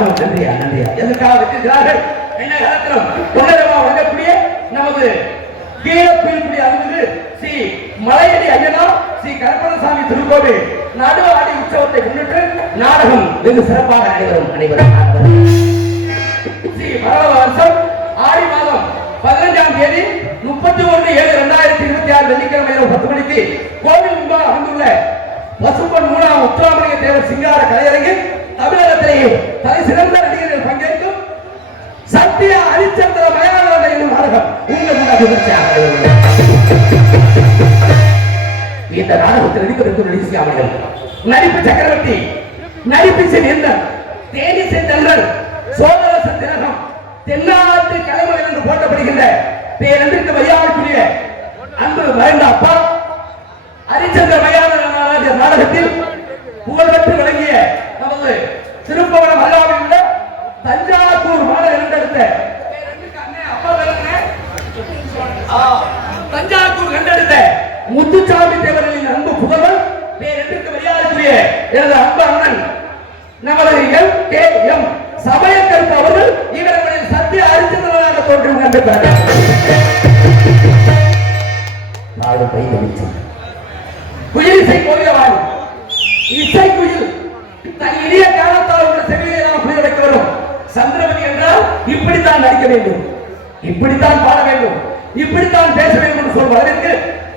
நன்றியா நன்றியா. எதற்காக வச்சிருக்கிறார்கள்? என்ன காலத்திலும் புனரமா வழங்கக்கூடிய நமது கீழப்பீழ்குடி அருள்மிகு ஸ்ரீ மலையடி ஐயனா ஸ்ரீ கருப்பணசாமி திருக்கோவில் நடு ஆடி உற்சவத்தை முன்னிட்டு நாடகம் வெகு சிறப்பாக அனைவரும் ஸ்ரீ பரவ வருஷம் ஆடி மாதம் 15ஆம் தேதி 31/7/2026 வெள்ளிக்கிழமை இரவு 10 மணிக்கு கோவில் முன்பாக அமைந்துள்ள பசும்பொன் 3ஆம் உத்தராமலிங்க தேவர் சிங்கார கலையரங்கில் தமிழகத்திலேயே தலை சிறந்த நடிகர்கள் பங்கேற்கும் சத்திய ஹரிச்சந்திர மயான என்னும் நாடகம் உங்கள் இந்த நாடகத்தில் நடிக்க நடிப்பு சக்கரவர்த்தி, நடிப்பு சென்றன், தேனி சென்றன், சோதரச திலகம், தென்னாட்டு கலைமகன் என்று போட்டப்படுகின்ற பேரன்பிற்கு வையாவுக்குரிய அன்பு மறைந்த அப்பா ஹரிச்சந்திர மயான நாடகத்தில் புகழ்பெற்று விளங்கிய நமது திருப்பவனம் மல்லாவில் உள்ள தஞ்சாவூர் மாநகர் என்றெடுத்த தஞ்சாவூர் கண்டெடுத்த முத்துசாமி தேவர்களின் அன்பு புகழ்வர் பேரன்பிற்கு வையாவுக்குரிய எனது அன்பு அண்ணன் நமது எம் சமயக்கருப்பு அவர்கள் இவர்களின் சத்திய ஹரிச்சந்திரனாக தோன்றும் குயிலிசை கோயிலவாள் இசை குயில் தன் இனிய காலத்தால் உள்ள செவியை நாம் புரிய வைக்க வரும். சந்திரமணி என்றால் இப்படித்தான் நடிக்க வேண்டும், இப்படித்தான் பாட வேண்டும், இப்படித்தான் பேச வேண்டும் என்று சொல்வதற்கு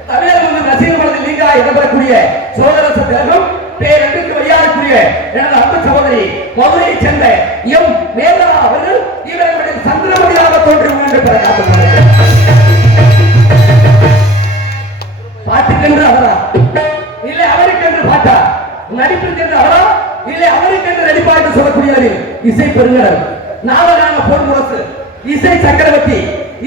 தமிழகம் ரசிகர் மனதில் நீங்கா இடம்பெறக்கூடிய சோதரச திலகம் பேரன்பிற்கு வையாவுக்குரிய எனது அன்பு சகோதரி மதுரையைச் சேர்ந்த எம் மேதா அவர்கள் இவர்களுடைய சந்திரமணியாக தோன்றும் என்று பாட்டுக்கென்று அவரா இல்லை அவருக்கென்று பாட்டா, நடிப்புக்கென்று அவரா இல்லை அவருக்கென்று நடிப்பா என்று சொல்லக்கூடியவர்கள் இசை பெருங்கடல், நாவலான பொன்முரசு, இசை சக்கரவர்த்தி,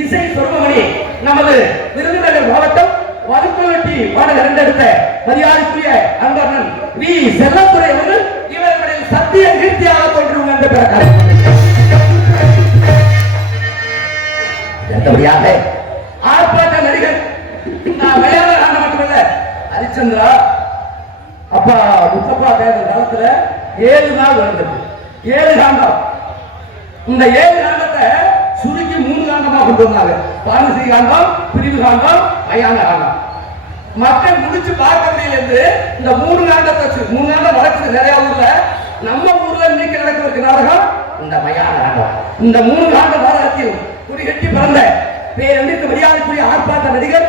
இசை சொர்மமணி, நமது விருதுநகர் மாவட்டம் வடுக்கோட்டி மாநகர் என்றெடுத்த மரியாதைக்குரிய அன்பர்ணன் வி செல்லத்துறை அவர்கள் இவர்களுடைய சத்திய கீர்த்தியாக தோன்றும் என்று பிறகு ஆர்ப்பாட்ட நடிகர் மலையாள ஆண்ட மட்டுமல்ல ஹரிச்சந்திரா அப்பா முத்தப்பா தேர்தல் காலத்துல 7 நாள் நடந்தது, 7 காண்டம். இந்த 7 காண்டத்தை சுருக்கி 3 காண்டமா கொண்டு வந்தாங்க. பாரசீக காண்டம், பிரிவு காண்டம், மயான காண்டம். மக்கள் முடிச்சு பார்க்க முடியல. இந்த 3 காண்டத்தை 3 காண்டம் நடக்குது நிறைய ஊர்ல. நம்ம ஊர்ல இன்னைக்கு நடக்கிற நாடகம் இந்த மயான காண்டம். இந்த 3 காண்ட நாடகத்தில் குடிகட்டி பிறந்த பேரன்பிற்கு மரியாதைக்குரிய ஆர்ப்பாட்ட நடிகர்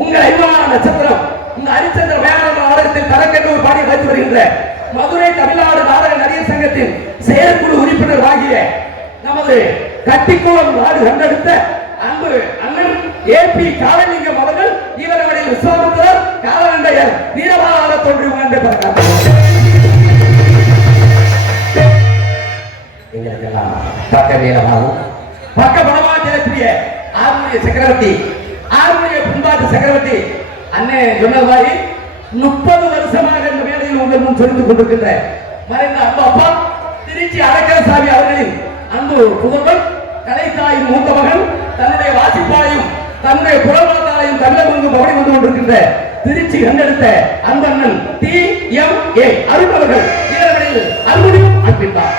உங்கள் ஐமான நட்சத்திரம் இந்த ஹரிச்சந்திர மயான நாடகத்தில் தனக்கென்று ஒரு பாடியை வைத்து வருகின்ற மதுரை தமிழ்நாடு நாடக நடிகர் சங்கத்தின் செயற்குழு உறுப்பினர் ஆகிய நமது கட்டிக்குளம் நாடு கண்டெடுத்த அன்பு அண்ணன் ஏபி காலலிங்கம் அவர்கள் இவர்களுடைய விஸ்வாமித்திரர் காலகண்டையர் வீரமாக தோன்றும் என்று எங்களுக்கெல்லாம் பக்க வீரமாகவும் பக்க பணமாக செல்லக்கூடிய ஆர்முடைய சக்கரவர்த்தி, ஆர்முடைய புண்பாட்டு சக்கரவர்த்தி அண்ணன் சொன்ன மாதிரி 30 வருஷமாக இந்த மேடையில் உங்கள் முன் சொல்லிக் கொண்டிருக்கின்ற மறைந்த அன்பு அப்பா திருச்சி அடக்கரசாமி அவர்களின் அன்பு புதல்வர் கலைத்தாயின் மூத்த மகன் தன்னுடைய வாசிப்பாளையும் தன்னுடைய புறவளத்தாலையும் தமிழகம் பவனி வந்து கொண்டிருக்கின்ற திருச்சி கண்டெடுத்த அன்பண்ணன் TMA அருண் அவர்கள் இவர்களில் அன்புடையும் அன்பித்தார்.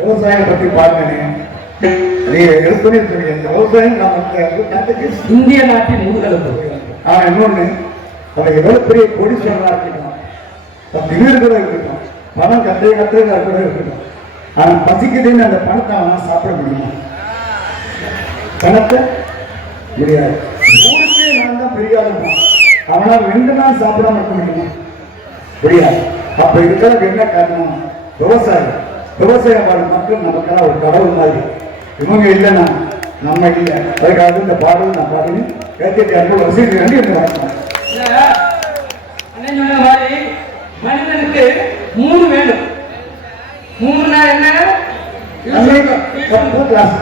விவசாயம் பத்தி பாருங்க. நீ எடுத்துனே சொல்லுங்க. இந்த விவசாயம் நமக்கு இந்திய நாட்டின் முதுகெலும்பு. ஆனா இன்னொன்னு, அவன் எவ்வளவு பெரிய கோடீஸ்வரனா இருக்கட்டும், திடீர் கூட இருக்கட்டும், பணம் கத்தைய கூட இருக்கட்டும், அவன் பசிக்குதுன்னு அந்த பணத்தை அவன் சாப்பிட முடியுமா? பணத்தை முடியாது. ஊருக்கே நான் தான் பெரிய ஆளுமா, அவனால் 2 நாள் சாப்பிடாம இருக்க முடியுமா? முடியாது. அப்ப இருக்கிறது என்ன காரணம்? விவசாயம். விவசாயம் வாழும் மக்கள் நமக்கெல்லாம் ஒரு கடவுள் மாதிரி. இவங்க இல்லைன்னா நம்ம இல்லை. அதுக்காக இந்த பாடல் நான் பாடி கேட்டு அன்பு வசதி வேண்டி என்று வாழ்க்கணும். மாதிரி மனிதனுக்கு 3 வேணும். 3 என்ன? கல்வி கப்பு கிளாஸ்.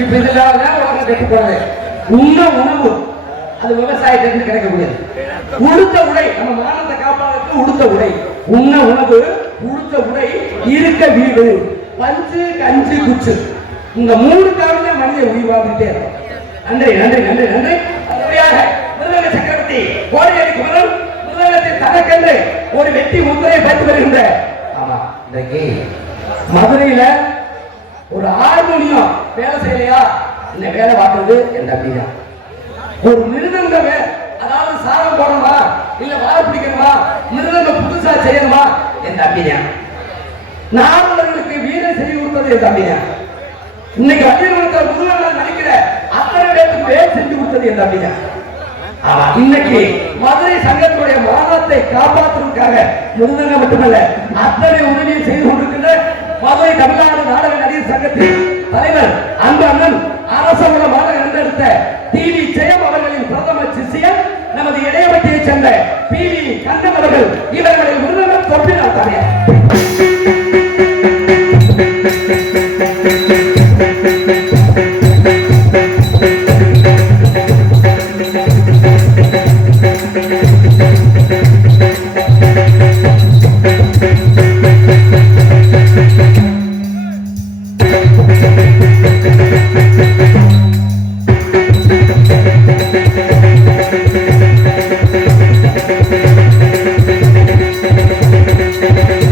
இப்ப இதெல்லாம் உலகம் கட்டுப்படுது. உணவு அது விவசாயத்திலிருந்து கிடைக்கக்கூடியது. உடுத்த உடை, நம்ம மானத்தை காப்பாற்றுக்கு உடுத்த உடை, உண்ண உணவு, உடுத்த உடை, இருக்க வீடு, பஞ்சு கஞ்சி குச்சு, இந்த 3 காரணம் மனித உயிர்வாகிட்டே இருக்கும். நன்றி நன்றி நன்றி நன்றி. அப்படியாக மிருதங்க சக்கரவர்த்தி கோடியடி குமரன் மிருதங்கத்தை தனக்கென்று ஒரு வெற்றி முத்திரையை பெற்று வருகின்ற இன்றைக்கு மதுரையில ஒரு ஹார்மோனியம் வேலை செய்யலையா? இந்த வேலை பார்க்கறது என் தம்பியா. ஒரு மிருதங்க அதாவது சாரம் போடணுமா, இல்ல வாழ பிடிக்கணுமா, மிருதங்க புதுசா செய்யணுமா, என் தம்பியா. நாவலர்களுக்கு வீரம் செய்ய கொடுத்தது என் தம்பியா. இன்னைக்கு வள்ளிமலத்தில் முருகன் நினைக்கிற அத்தனை பேருக்கு வேல் செஞ்சு கொடுத்தது என் தம்பியா. இன்னைக்கு மதுரை சங்கத்துடைய மானத்தை காப்பாற்றுவதற்காக மிருதங்க மட்டுமல்ல அத்தனை உதவியும் செய்து கொண்டிருக்கின்ற மதுரை தமிழ்நாடு நாடக நடிகர் சங்கத்தின் தலைவர் அன்பு அண்ணன் அரசகுல மாநகர் எடுத்த டிவி ஜெயம் அவர்களின் பிரதம சிஷியர் நமது இடையவட்டியை சேர்ந்த பிவி கண்ணன் அவர்கள் இவர்களின் மிருதங்கம் தொப்பினார் தானே. Thank you.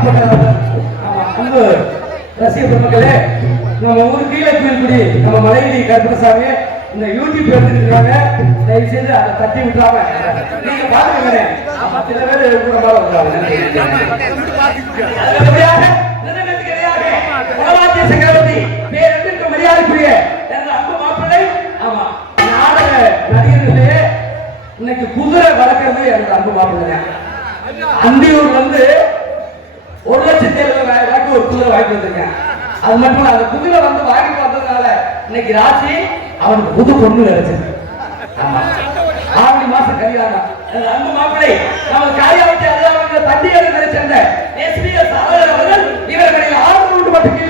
அன்பு ரசிக பெருமக்களே, நம்ம ஊர் கீழே குடி நம்ம மலையடி கருப்பசாமி இந்த யூடியூப் எடுத்துக்கிறாங்க. தயவு செய்து அதை தட்டி விட்டுறாம நீங்க பாத்துக்கங்க. சில பேர் கூட சக்கரவர்த்தி பேருக்கு மரியாதைக்குரிய அன்பு மாப்பிள்ளை. ஆமா, நாடக நடிகர்களே இன்னைக்கு குதிரை வளர்க்கறது எனக்கு அன்பு மாப்பிள்ளை. அந்தியூர்ல இருந்து 1,70,000 ஒரு குதிரை வாங்கிட்டு வந்திருக்கேன். அது மட்டும் இல்ல, அந்த குதிரை வந்து வாங்கிட்டு வந்ததுனால இன்னைக்கு ராசி அவனுக்கு புது பொண்ணு கிடைச்சது. ஆமா, ஆவணி மாசம் கல்யாணம். அன்பு மாப்பிள்ளை நம்ம காரியாவத்தை அதாவது தண்டியர்களை சேர்ந்த எஸ்பிஎஸ் அவர்கள் இவர்களில் 6 மட்டும் கீழ்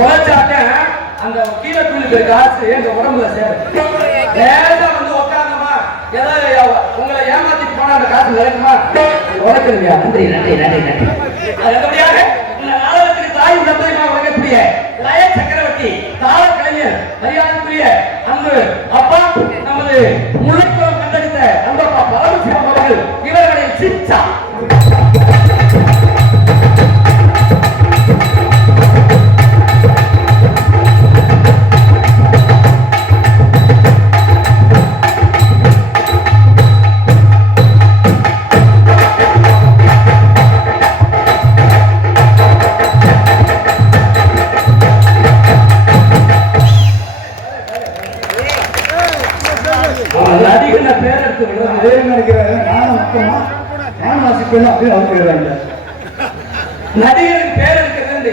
உழைச்சாக்க அந்த கீழே துணிக்கிற காசு எங்க உடம்புல சேரும். லேசா வந்து உட்கார்ந்தமா ஏதாவது உங்களை ஏமாத்திட்டு போனா அந்த காசு நிலைக்குமா? உழைக்கிறீங்க. நன்றி நன்றி நன்றி நன்றி. அதுபடியாக இந்த நாடகத்துக்கு தாயும் தந்தையுமா உழைக்கக்கூடிய லய சக்கரவர்த்தி தாள கலைஞர் மரியாதைக்குரிய அன்பு அப்பா நமது முல்லைக்குளம் கண்டறிந்த அந்த அப்பா பரமசிவம் அவர்கள் இவர்களின் சிச்சா நடிகருக்கு பேர் இருக்கிறது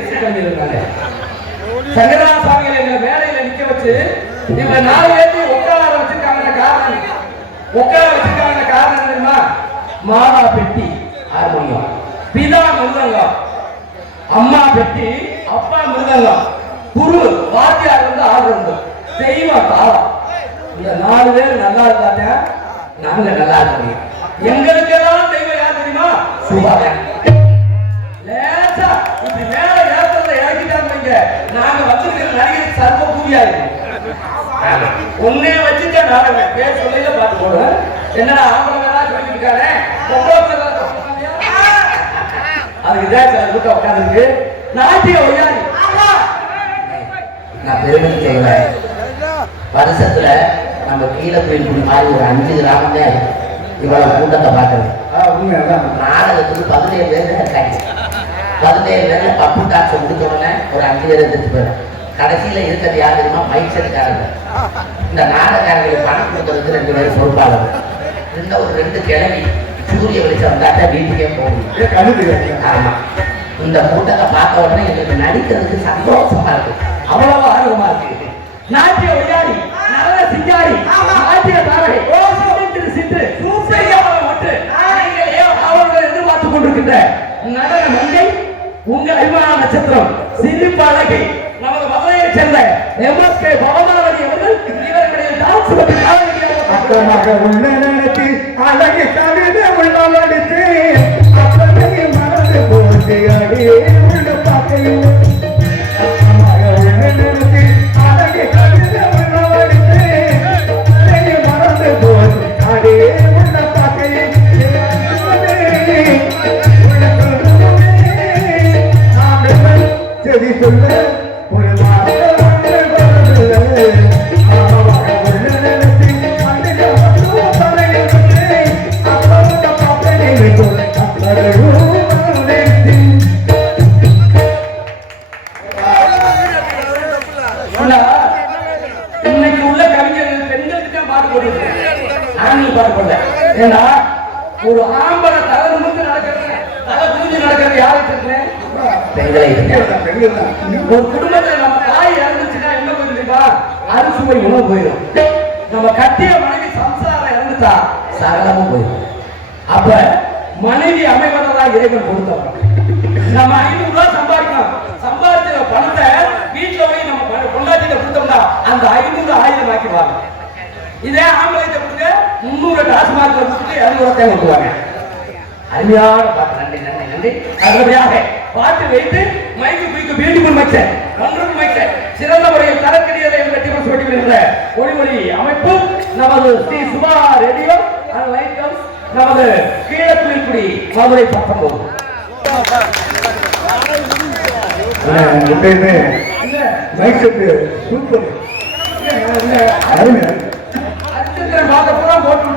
சங்கரா சுவாமிகள் என்ற மேடையில நிக்க வச்சு இவங்க 4 பேருக்கு உட்கார வச்சு உட்கார வச்சிருக்காங்க காரணம் தெரியுமா? மாதா பெட்டி ஹார்மோனியம், பிதா மிருதங்கம், அம்மா பெட்டி, அப்பா மிருதங்கம், குரு வாத்தியார் வந்து ஆடுறோம், தெய்வம் தாளம். இந்த 4 பேர் நல்லா இருந்தாங்க, நாங்க நல்லா இருக்கோம். எங்களுக்கெல்லாம் தெய்வம் யார் தெரியுமா? சுபாதன். லேசா இப்படி மேல ஏற்றத்தை இறக்கிட்டாங்க. நாங்க வந்து நடிகர் சர்வ கூலியா இருக்கும். உன்னே வச்சுட்டா நாடகம் பேர் சொல்லையில பார்த்து போடுவேன். என்னடா ஆம்பளை வேணா சொல்லிட்டு இருக்காரு, அதுக்கு தான் கூட்ட உட்காந்துருக்கு. நாட்டிய ஒய்யாரி நான் பெருமை செய்வேன். வருஷத்துல நம்ம கீழே போய் மாதிரி ஒரு 5 கிராமம் தான் இருக்கு இவ்வளவு கூட்டத்தை பார்க்கறது. நாடகத்துக்கு 17 பேர் இருக்காங்க. 17 பேர்ல பப்பு டாக்ஸ் முடிச்ச உடனே ஒரு 5 பேர் எடுத்துட்டு போயிடும். கடைசியில இருக்கிறது யார் தெரியுமா? மைக் செட்டுக்காரங்க. இந்த நாடகக்காரங்களுக்கு பணம் கொடுக்கறதுக்கு 2 பேர் பொறுப்பாளர். ஒரு 2 கிழவி சூரிய வெளிச்சம் வந்தாட்டா வீட்டுக்கே போகணும். ஆமா, இந்த கூட்டத்தை பார்த்த உடனே எங்களுக்கு நடிக்கிறதுக்கு சந்தோஷமா இருக்கு, அவ்வளவு ஆர்வமா இருக்கு. நாட்டிய விளையாடி நல்ல சிங்காரி நாட்டிய தாரகை சிட்டு அவர்கள் எதிர்பார்த்துக் கொண்டிருக்கின்ற நடன மங்கை உங்கள் அபிமான நட்சத்திரம் சிரிப்பு அழகை நமது மதுரையை சேர்ந்த எம்எஸ்கே பவனாவதி அவர்கள் இவர்களின் டான்ஸ் பற்றி அழகு கவிதை உள்ளடித்து அப்பனை மறந்து போட்டு அடியே உள்ள பார்க்கையும் அழகு கவிதை உள்ளடித்து மறந்து போட்டு அடியே உள்ள பார்க்கையும் செவி சொல்ல ஒரு இன்னைக்கு உள்ள கவிஞர்கள் பெண்களுக்கு தான் பாட்டு போட்டு ஆண்கள் பாட்டு போடல. ஏன்னா ஒரு ஆம்பளை தலை நிமிர்ந்து நடக்கிறது, தலை குனிஞ்சு நடக்கிறது யாருக்கு இருக்கு? பெண்களை. ஒரு குடும்பத்துல நம்ம தாய் இறந்துச்சுன்னா என்ன போயிருந்தா அறுசுவை உணவு போயிடும். நம்ம கட்டிய மனைவி சம்சாரம் இறந்துட்டா சகலமும் போயிடும். அப்ப மனைவி அமைவதான் இறைவன் கொடுத்தவன். நம்ம 500 ரூபாய் சம்பாதிக்கணும், சம்பாதிச்ச பணத்தை வீட்டுல போய் நம்ம கொண்டாட்டில கொடுத்தோம்னா அந்த 500 1000 ஆக்கிடுவாங்க. இதே ஆம்பளை கொடுங்க 300 டாஸ்மார்க்ல கொடுத்துட்டு 200 தேவை கொடுவாங்க. அருமையான பாட்டு. நன்றி நன்றி நன்றி. நல்லபடியாக பாட்டு வைத்து மைக்கு குயிக்கு பியூட்டிஃபுல் மைக்சர், ஒன்றுக்கு மைக்சர் சிறந்த முறையில் தரக்கடியதை வெற்றி பெற சொல்லி வருகின்ற ஒளிமொழி அமைப்பு நமது Sri Subha radio and light house, நமது கீழக்குடி மதுரை 19. எப்பயுமே மைக் செட்டு சூப்பர் அருமை. பார்த்த பூரா போட்டு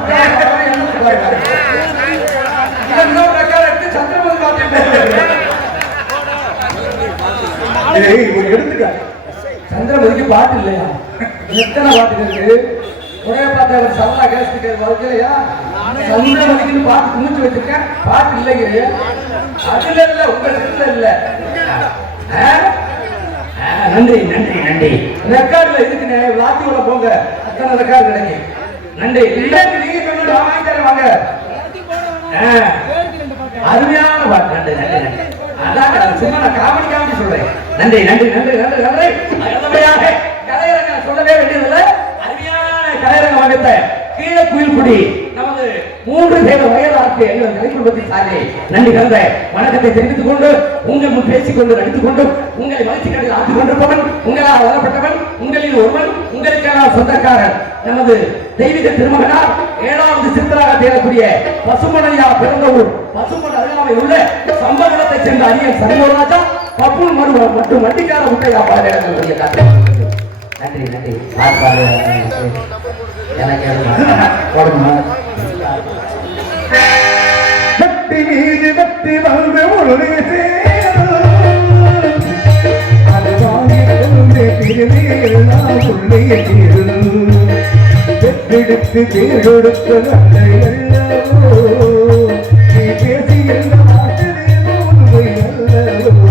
சந்திரமதிக்கு பாட்டு இல்லையா? எத்தனை பாட்டு இருக்கு? ஒரே பாட்டு அவர் சரளா கேஸ்டிக்கு இல்லையா? சந்திரமதிக்குன்னு பாட்டு குமிச்சு வச்சிருக்கேன், பாட்டு இல்லைங்க. அதுல இல்ல, உங்க இடத்துல இல்ல. நன்றி நன்றி நன்றி. ரெக்கார்ட்ல இருக்குன்னு விளாத்தியோட போங்க, அத்தனை ரெக்கார்டு கிடைக்கும். நன்றி. நீங்க சொன்ன வாங்கிக்கிறேன் வாங்க. அருமையான பாட்டு. நன்றி நன்றி நன்றி. அதான் சும்மா நான் காமெடி சொல்றேன். நன்றி நன்றி நன்றி நன்றி நன்றி. நல்லபடியாக கலையரங்க சொல்லவே வேண்டியதில்லை. அருமையான கலையரங்க அமைத்த கீழக்குயில்குடி நமது 3 பேர் வயதாருக்கு எங்கள் கலைக்குடும்பத்தின் சார்பில் நன்றி கலந்த வணக்கத்தை தெரிவித்துக் கொண்டு உங்கள் முன் பேசிக் கொண்டு நடித்துக் கொண்டு உங்களை மகிழ்ச்சி கடையில் ஆற்றிக் கொண்டிருப்பவன், உங்களால் வளரப்பட்டவன், உங்களில் ஒருவன், உங்களுக்கெல்லாம் சொந்தக்காரன், நமது தெய்வீக திருமகனார் 7வது சித்தராக தேடக்கூடிய பசுமனையா பிறந்த ஊர் பசுமன் அருகாமையில் உள்ள சம்பவத்தை சேர்ந்த அரியன் சண்முகராஜா பப்புன் மருவன் மற்றும் வண்டிக்கார முட்டையா பல இடங்களுடைய காட்சி. நன்றி நன்றி. பக்தி மீது பக்தி வந்து உள்ளே அது வாங்கி திருவிழா உள்ளே பெற்றெடுத்து தேர்ந்தெடுத்த நல்ல நீ பேசுகின்ற உண்மை அல்லவோ.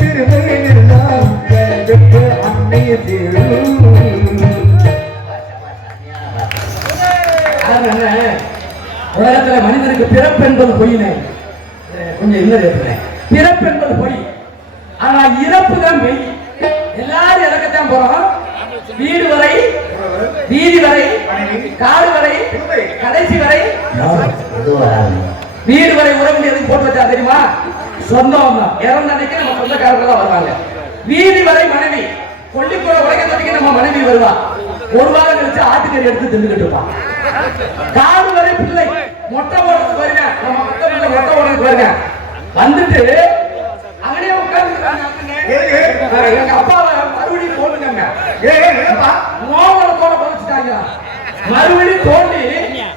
திருமை எல்லாம் என்பது பொய்னே, கொஞ்சம் இன்னும் ஏற்றுனேன். பிறப்பு என்பது பொய், ஆனா இறப்பு தான் மெய். எல்லாரும் இறக்கத்தான் போறோம். வீடு வரை, வீதி வரை, காடு வரை, கடைசி வரை, வீடு வரை உறவு எதுக்கு போட்டு வச்சா தெரியுமா? சொந்தம் தான். இறந்த அன்னைக்கு நம்ம சொந்தக்காரர்கள் தான் வருவாங்க. வீதி வரை மனைவி, கொல்லிக்கூட உலகத்துக்கு நம்ம மனைவி வருவா. ஒரு வாரம் கழிச்சு ஆட்டுக்கறி எடுத்து தின்னுக்கிட்டு இருப்பான். காடு வரை பிள்ளை, மொட்டை ஓடுறதுக்கு வருங்க, நம்ம மொட்டை ஓடுறதுக்கு வருங்க. வந்துட்டு அவனே உட்கார்ந்து எங்க அப்பாவை மறுபடியும் தோண்டுங்க, மோகரத்தோட பதிச்சுட்டாங்க. மறுபடியும் தோண்டி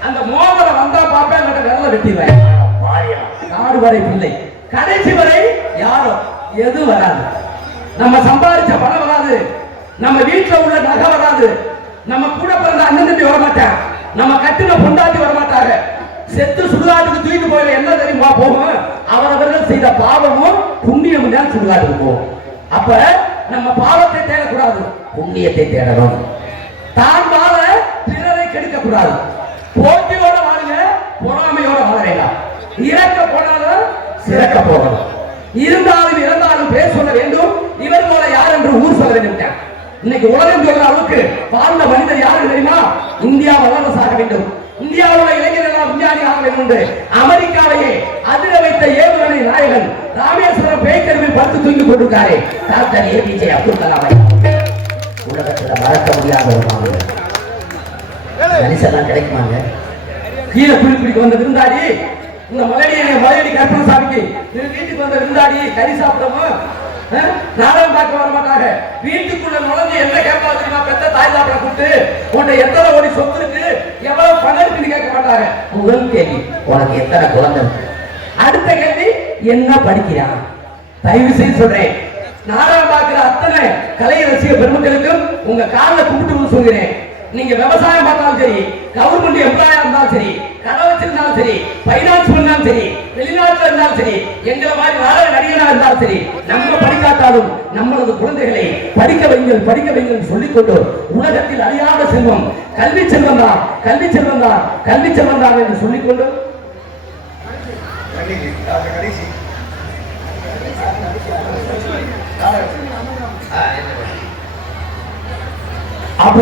அந்த மோகரம் வந்தா பாப்பா வெள்ள வெட்டிடுவேன். காடு வரை பிள்ளை, கடைசி வரை யாரோ எது வராது. நம்ம சம்பாதிச்ச பணம் வராது, நம்ம வீட்டுல உள்ள நகை வராது, நம்ம கூட பிறந்த அண்ணன் தம்பி வரமாட்டான், நம்ம கட்டின பொண்டாட்டி வரமாட்டாங்க. செத்து சுடுகாட்டுக்கு தூக்கிட்டு போயில என்ன தெரியுமா போகும்? அவரவர்கள் செய்த பாவமும் புண்ணியமும் தான் சுடுகாட்டுக்கு போகும். அப்ப நம்ம பாவத்தை தேடக்கூடாது, புண்ணியத்தை தேடணும். தான் வாழ பிறரை கெடுக்க கூடாது. போட்டியோட வாழுங்க, பொறாமையோட வாழறீங்க. இறக்க போனாலும் சிறக்க போகணும். இருந்தாலும் இறந்தாலும் பேர் சொல்ல வேண்டும். இவர் போல யார் என்று ஊர் சொல்ல வேண்டும். இன்னைக்கு உலகம் சொல்ற அளவுக்கு வாழ்ந்த மனிதர் யாரு தெரியுமா? இந்தியா வல்லரசாக வேண்டும், இந்தியாவுள்ள இளைஞர்கள் விஞ்ஞானி ஆக வேண்டும் என்று அமெரிக்காவையே அதிர வைத்த ஏவுகணை நாயகன் ராமேஸ்வரம் பேய்கருவில் படுத்து தூங்கி கொண்டிருக்காரே டாக்டர் ஏபிஜே அப்துல் கலாம். உலகத்துல மறக்க முடியாத ஒரு மனுஷெல்லாம் கிடைக்குமாங்க? கீழே குளிப்பிடிக்கு வந்த விருந்தாடி, இந்த மலையடி கற்பனை சாமிக்கு வீட்டுக்கு வந்த விருந்தாடி கறி சாப்பிடவும் நாடகம் பார்க்க வர மாட்டாங்க. வீட்டுக்குள்ள நுழைஞ்சு என்ன கேட்பாங்க தெரியுமா? பெத்த தாய் தாப்பனை கூப்பிட்டு உன்னை எத்தனை கோடி சொத்து இருக்கு, எவ்வளவு பணம் இருக்குன்னு கேட்க மாட்டாங்க. முதல் கேள்வி உனக்கு எத்தனை குழந்தை, அடுத்த கேள்வி என்ன படிக்கிறான். தயவு செய்து சொல்றேன், நாடகம் பார்க்கிற அத்தனை கலை ரசிக பெருமக்களுக்கும் உங்க காலில் கும்பிட்டு சொல்கிறேன். நீங்க விவசாயம் பார்த்தாலும் சரி, கவர்மெண்ட் எம்ப்ளாயா இருந்தாலும் சரி, கடை வச்சிருந்தாலும் சரி, பைனான்ஸ் பண்ணாலும் சரி, வெளிநாட்டுல இருந்தாலும் சரி, எங்களை மாதிரி நாடக நடிகராக இருந்தாலும் சரி, நம்ம படிக்காட்டாலும் நம்மளது குழந்தைகளை படிக்க வைங்கள் சொல்லிக்கொண்டு உலகத்தில் அழியாத செல்வம் கல்வி செல்வம் தான், கல்வி செல்வம் தான், கல்வி செல்வம் தான் என்று சொல்லிக்கொண்டு அப்ப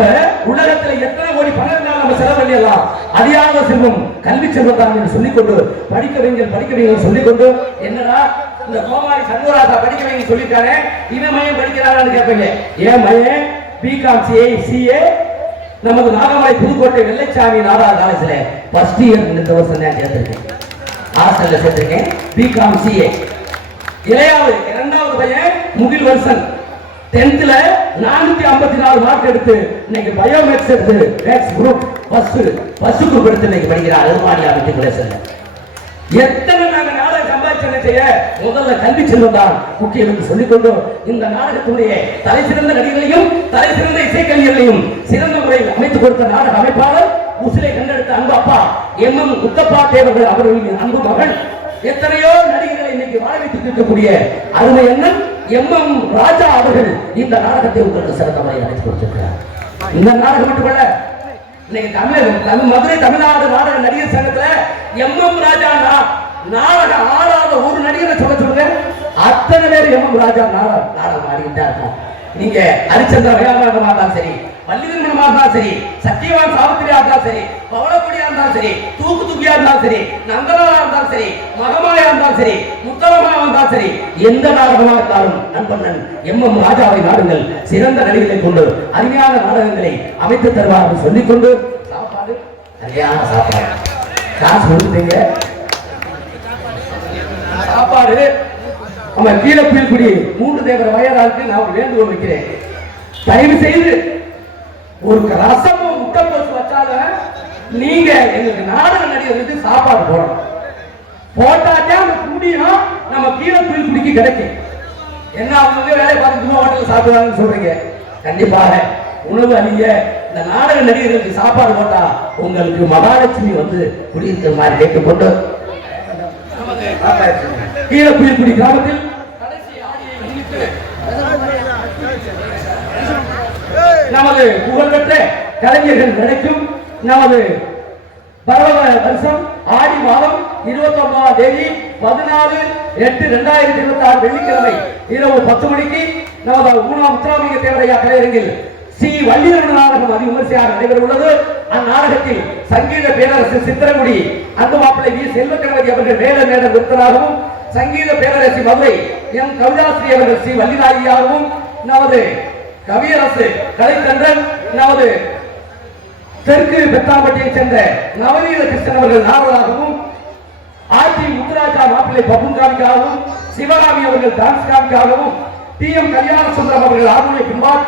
உலகத்துல எத்தனை கோடி பணம் இருந்தாலும் நம்ம செலவு பண்ணிடலாம். அழியாத செல்வம் கல்வி செல்வம் தான் என்று சொல்லிக்கொண்டு படிக்க வைங்கள் சொல்லிக்கொண்டு, என்னடா இந்த கோமாரி சண்முகராஜா படிக்க வைங்க சொல்லிட்டாரு, இவன் மையம் படிக்கிறாரான்னு கேட்பீங்க. ஏன் மையம் பிகாம் சிஏ நமது நாகமலை புதுக்கோட்டை வெள்ளைச்சாமி நாடா காலேஜ்ல ஃபர்ஸ்ட் இயர் இந்த வருஷம் தான் சேர்த்திருக்கேன், ஹாஸ்டல்ல சேர்த்திருக்கேன். பிகாம் சிஏ இளையாவது இரண்டாவது பையன் முகில் வருஷன் 10th 454 மார்க் எடுத்து இன்னைக்கு பயோமேக்ஸ் எடுத்து மேக்ஸ் குரூப் ஃபர்ஸ்ட் குரூப் எடுத்து இன்னைக்கு படிக்கிறார் அல்மானியா மெட்ரிகுலேஷன்ல. எத்தனை நாங்க நாடகம் சம்பாதிச்சு செய்ய முதல்ல கல்வி செல்வம் தான் முக்கியம் என்று சொல்லிக்கொண்டு இந்த நாடகத்துடைய தலை சிறந்த நடிகர்களையும் தலை சிறந்த இசைக்கலைஞர்களையும் சிறந்த முறையில் அமைத்துக் கொடுத்த நாடக அமைப்பாளர் உசிலை கண்டெடுத்த அன்பு அப்பா எம் முத்தப்பா தேவர்கள் அவர்களின் அன்பு மகள் எத்தனையோ நடிகர்களை இன்னைக்கு வாழ வைத்து இருக்கக்கூடிய அருமை எண்ணம் எம் ராஜா அவர்கள் இந்த நாடகத்தை உங்களுக்கு சிறந்த முறையில் அமைத்து கொடுத்திருக்கிறார். இந்த நாடகம் மட்டுமல்ல, இன்னைக்கு மதுரை தமிழ்நாடு நாடக நடிகர் சங்கத்துல எம் ராஜா நாடகம் ஆடாத ஒரு நடிகரை சொல்லுங்க, அத்தனை பேர் எம் ராஜா நாடகம் ஆடிக்கிட்டா இருக்கும். நீங்க ஹரிச்சந்திர வியாபாரமா இருந்தாலும் சரி, வள்ளிதர்மனமா இருந்தாலும் சரி, சத்தியவான் சாவித்திரியா இருந்தாலும் சரி, பவளக்குடியா இருந்தாலும் சரி, தூக்குதுக்கியா இருந்தாலும் சரி, நந்தனாரா இருந்தாலும் சரி, மகமாயா இருந்தாலும் சரி, முத்தரமா இருந்தாலும் சரி, எந்த நாடகமாக இருந்தாலும் நண்பன் எம் ராஜாவை நாடுங்கள். சிறந்த நடிகர்களை கொண்டு அருமையான நாடகங்களை அமைத்து தருவார் சொல்லிக்கொண்டு சாப்பாடு சரியான சாப்பாடு காசு கொடுத்தீங்க சாப்பாடு நம்ம கீழே புயல்குடி 3 தேவர வயதாருக்கு நான் வேண்டுகோள் வைக்கிறேன். தயவு செய்து ஒரு ரசமும் முட்டை போட்டு வச்சாலும் நீங்க எங்களுக்கு நாடக நடிகர்களுக்கு சாப்பாடு போடணும். போட்டாச்சா அந்த குடியும் நம்ம கீழே புயல்குடிக்கு கிடைக்கும். என்ன அவங்க வேலை பார்த்து ஹோட்டல் சாப்பிடுவாங்கன்னு சொல்றீங்க. கண்டிப்பாக உணவு அணிய இந்த நாடக நடிகர்களுக்கு சாப்பாடு போட்டா உங்களுக்கு மகாலட்சுமி வந்து குடியிருக்கிற மாதிரி கேட்டுக்கொண்டு கீழப்புயல்குடி கிராமத்தில் நமது புகழ்பெற்ற கலைஞர்கள் நினைக்கும் நமது பரவ வருஷம் ஆடி மாதம் 29ஆம் தேதி 14/8/2026 வெள்ளிக்கிழமை இரவு 10 மணிக்கு நமது மூணாம் முத்துராமலிங்க தேவரையா கலையரங்கில் சி வள்ளியரன் நாடகம் அதிவிமர்சையாக நடைபெற உள்ளது. அந்நாடகத்தில் சங்கீத பேரரசு சித்திரங்குடி அன்பு மாப்பிள்ளை வி செல்வகணபதி அவர்கள் மேல மேட விருத்தராகவும், சங்கீத பேரரசி மதுரை எம் கவிதாஸ்ரீ அவர்கள் சி வள்ளிநாயகியாகவும், நமது கவியரசு கலைச்சந்திரன் நமது தெற்கு பெத்தாம்பட்டியை சேர்ந்த நவநீத கிருஷ்ணன் அவர்கள் நாவலாகவும், ஆர்டி முத்துராஜா மாப்பிள்ளை பப்புன் காமிக்காகவும், சிவகாமி அவர்கள் dance காமிக்காகவும், D M Kalyana Sundaram அவர்கள் ஆர்வலை பின்பாட்,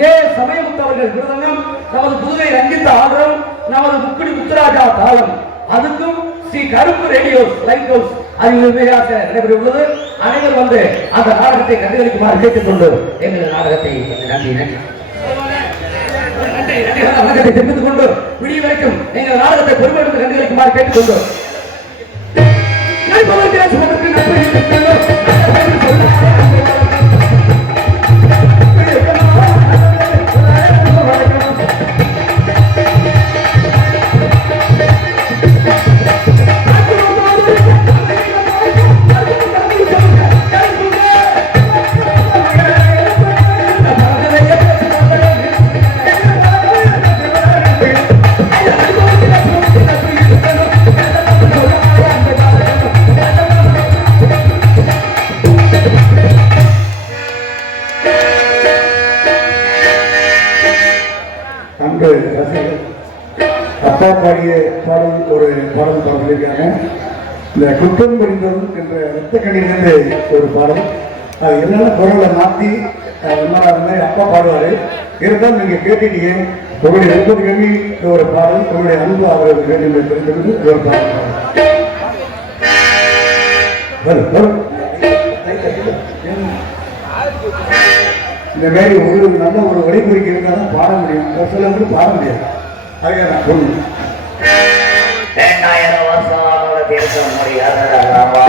ஏ சமயமுத்து அவர்கள் விருதங்கம், நமது புதுவை ரஞ்சித் ஆடுறம், நமது முக்குடி முத்துராஜா தாளம், அதுக்கும் ஸ்ரீ கருப்பு ரேடியோ லைட் ஹவுஸ் அதிகமாக நடைபெற உள்ளது. அனைவரும் வந்து அந்த நாடகத்தை கண்டுகளிக்குமாறு கேட்டுக்கொண்டு எங்கள் நாடகத்தை நன்றி வணக்கத்தை தெரிவித்துக் கொண்டு விடிய வரைக்கும் எங்கள் நாடகத்தை பெருமையோடு கண்டுகளிக்குமாறு கேட்டுக்கொண்டு அப்பா பாடிய பாடல் ஒரு பாடல் பாடியிருக்காங்க. இந்த குற்றம் புரிந்ததும் என்ற ரத்த கணிலிருந்து ஒரு பாடல், அது என்னென்ன குரலை மாற்றி இருந்தால் அப்பா பாடுவார். இருந்தாலும் நீங்கள் கேட்டுட்டீங்க. உங்களுடைய 30 கல்வி ஒரு பாடல், உங்களுடைய அன்பு அவர்களுக்கு என்று தெரிந்தது ஒரு பாடல். இந்த மாதிரி உங்களுக்கு நல்ல ஒரு வழிமுறைக்கு இருந்தால் தான் பாட முடியும். ஒரு சிலருக்கு பாட முடியாது. அதுக்காக நான் சொல்லுங்க. 2000 வருஷம் தீர்க்க முடியாதல்லவா?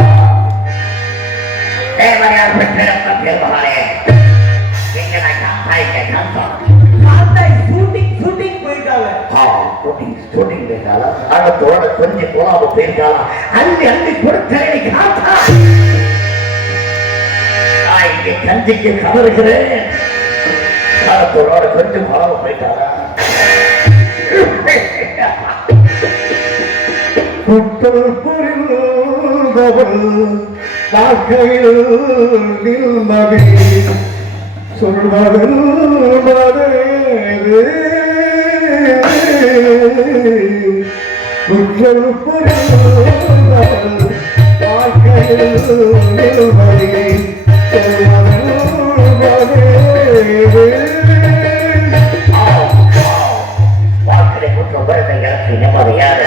தேவரையார் பெற்றிருக்க தீர்மானே எங்களை காத்தாய்க்க காத்தான். காத்தாய் ஷூட்டிங் போயிருக்காங்க. ஷூட்டிங் போயிருக்காளா? அடுத்தோட கொஞ்சம் போலாம போயிருக்காளா? அள்ளி கொடுத்தேன் காத்தா. நான் இங்கே கஞ்சிக்கு கதறுகிறேன். அடுத்தோட கொஞ்சம் போலாம போயிட்டாளா? குற்றல் புரிந்தவள் வாழ்க்கையில் நில்மதி சொல்வதில் குற்றல் புரிந்தவள் வாழ்க்கையில் நில்மதி வாழ்க்கை குற்றம் வருதை எனக்கு நிம்மதியாது.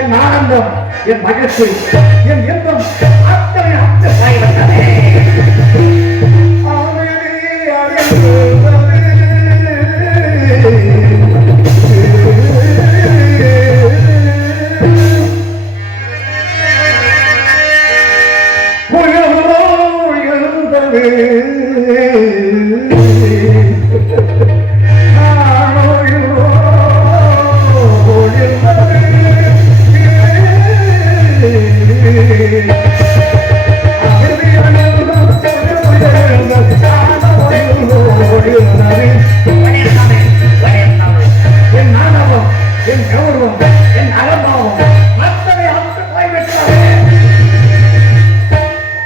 என் ஆனந்தம், என் மகிழ்ச்சி, என் இன்பம் அத்தனை வந்ததே.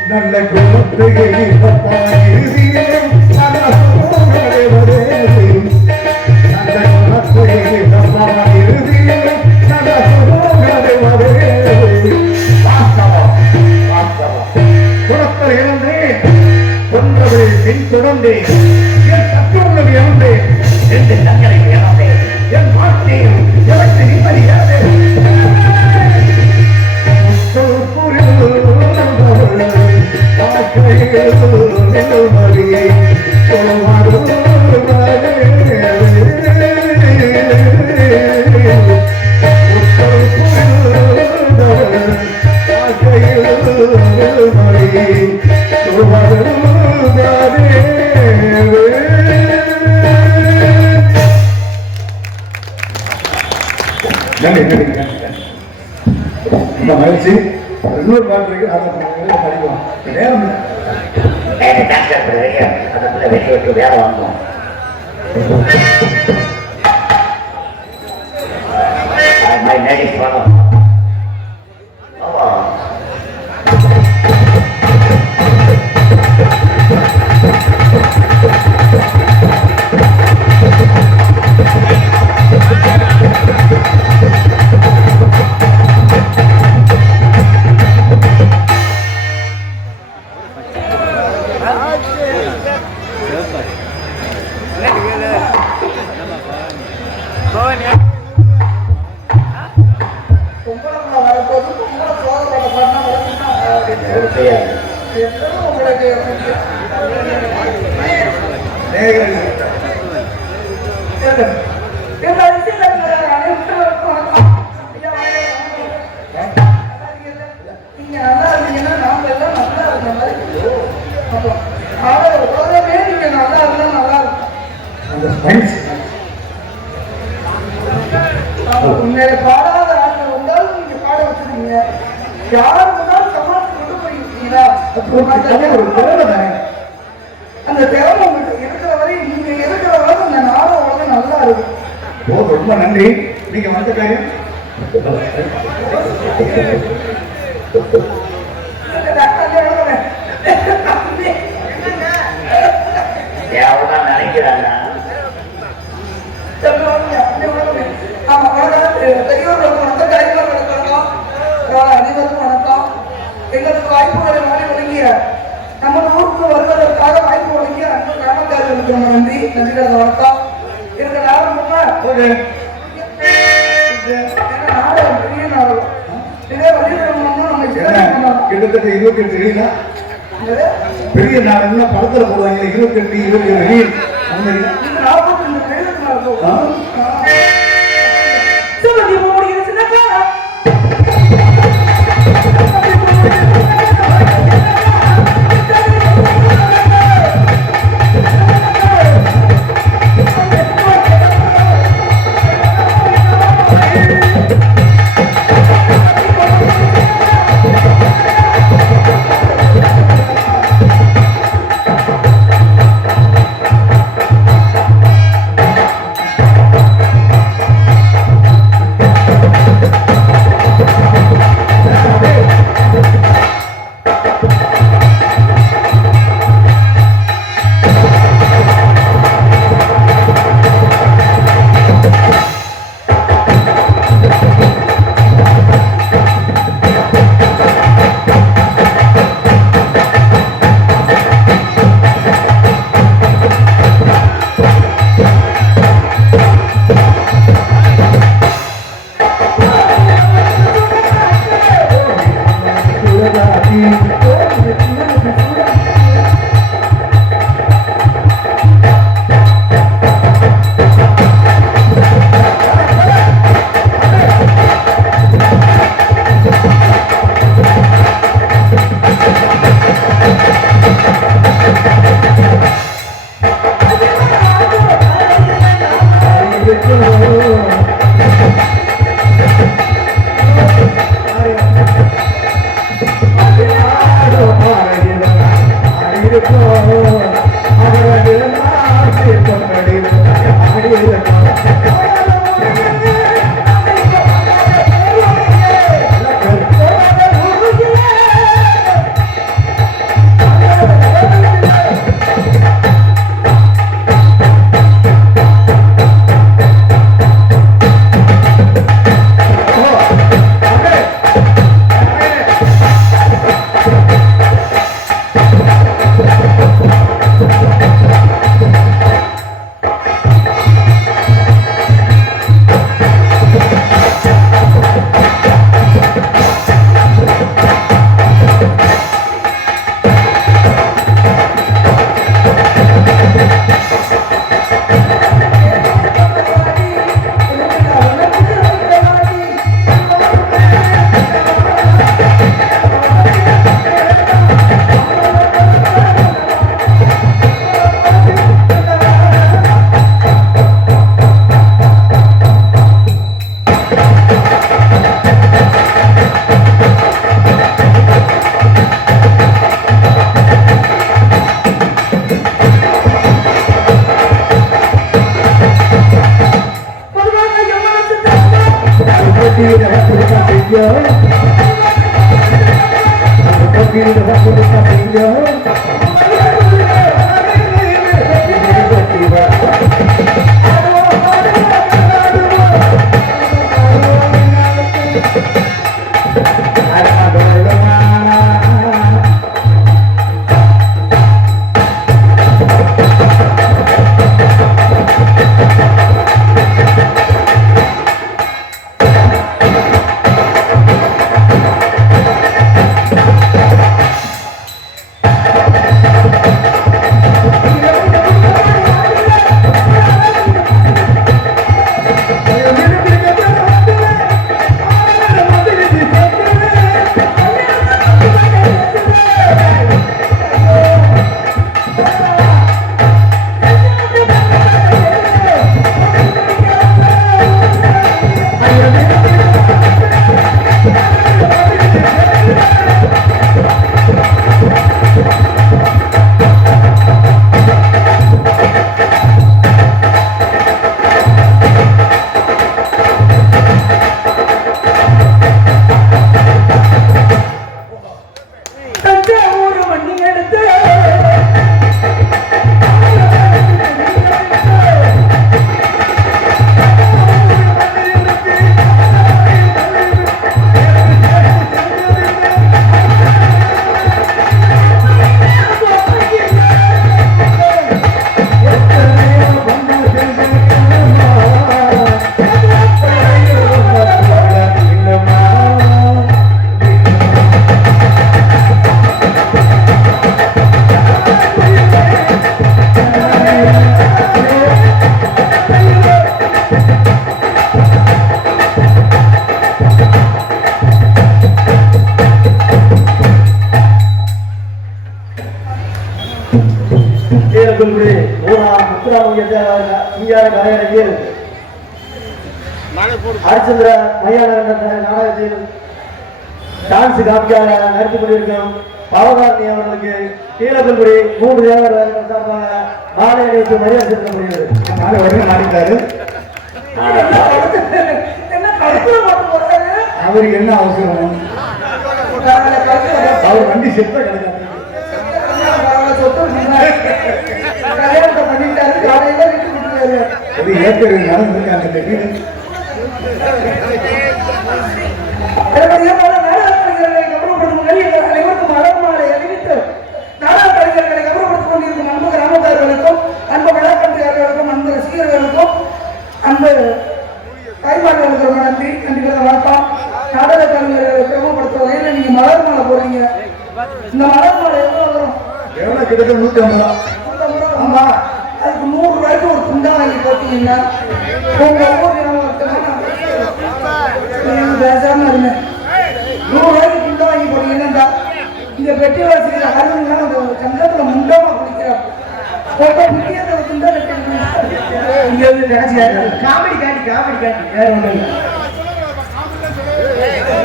நல்ல குலத்தையை குலத்தில் இழந்தேன், கொண்டதை பின் தொடர்ந்தேன், என் கற்றோர்கள் இழந்தேன், என் தங்களை இழந்தேன், என் வாழ்க்கையில் எனக்கு நிம்மதியாது. வாழ்க்கையில் நன்றி நன்றி நன்றி. ரொம்ப மகிழ்ச்சி. இன்னொரு பாட்டு இருக்கு, அதை படிக்கலாம். நேரம் இல்லை. டாக்டர் வெளியே அதுக்குள்ள வெளியே விட்டு வேலை வாங்குவோம். My ladies follow. Oh. கும்பலம்ல வரும்போது கும்பல சோதனை பண்ண உங்களுக்கு நீங்க நல்லா இருந்தீங்கன்னா நாம எல்லாம் நல்லா இருந்த மாதிரி உலகமே நீங்க நல்லா இருந்தா நல்லா இருக்கும். அந்த சயின்ஸ் உண்மையில பாடாத ஆட்கள் வந்தாலும் நீங்க பாட வச்சிருக்கீங்க. யாரு வந்தாலும் சமாளிச்சு கொண்டு போயிருக்கீங்களா? ஒரு திறமை தானே. அந்த திறமை உங்களுக்கு இருக்கிற வரை நீங்க இருக்கிற வரை அந்த நாடு உலகம் நல்லா இருக்கும். ஓ, ரொம்ப நன்றி. நீங்க வந்த காரியம் அவங்க நினைக்கிறாங்க பெரியவர்களுக்கு வணக்கம், கைவர்களுக்கு வணக்கம், அனைவருக்கும் வணக்கம். எங்களுக்கு வாய்ப்புகளை வாடி வழங்கிய நம்ம ஊருக்கு வருவதற்காக வாய்ப்பு வழங்கிய அன்பு கிராமக்காரர்களுக்கு ரொம்ப நன்றி. நன்றிகள் வணக்கம். இருக்கிற நாடகம்னா நாடகம் பெரிய நாடகம். இதே வழிபடணும்னா நம்ம கிட்டத்தட்ட 28 வெளியா பெரிய நாடுன்னா படத்துல போடுவாங்க. 28 27 வெளியே அந்த 42 பேருக்கு நடக்கும். ஹரிச்சந்திர நாடகத்தில் டான்ஸ் காப்பியாக நடத்தி கொண்டிருக்கும் பவதாரணி அவர்களுக்கு கீழப்பல்புரி 3 தேவர் சார்பாக மாலை அணிவித்து மரியாதை செலுத்தப்படுகிறது. மாலை உடனே மாறிட்டாரு. அவருக்கு என்ன அவசரம்? அவர் வண்டி செத்த கிடைக்காது. ஏற்கனவே நடந்திருக்காங்க. அன்பு தாய்மார்களுக்கு நன்றி வணக்கம். நாடக கலைஞர்களை பெருமைப்படுத்துற வகையில் நீங்க மலர் மாலை போடுறீங்க. இந்த மலர் மாலை எவ்வளவு வரும்? எவ்வளவு கிட்டத்தட்ட 150 ரூபா. ஆமா, அதுக்கு 100 ரூபாய்க்கு ஒரு துண்டா வாங்கி போட்டீங்கன்னா உங்க ஊர் பேசாம இருங்க. 100 ரூபாய்க்கு துண்டா வாங்கி போட்டீங்கன்னா இந்த பெட்டி வாசிக்கிற ஆளுங்கன்னா அந்த சங்கத்துல முண்டமா குடிக்கிறாங்க. காமெடி காட்டி வேற ஒண்ணு இல்லை.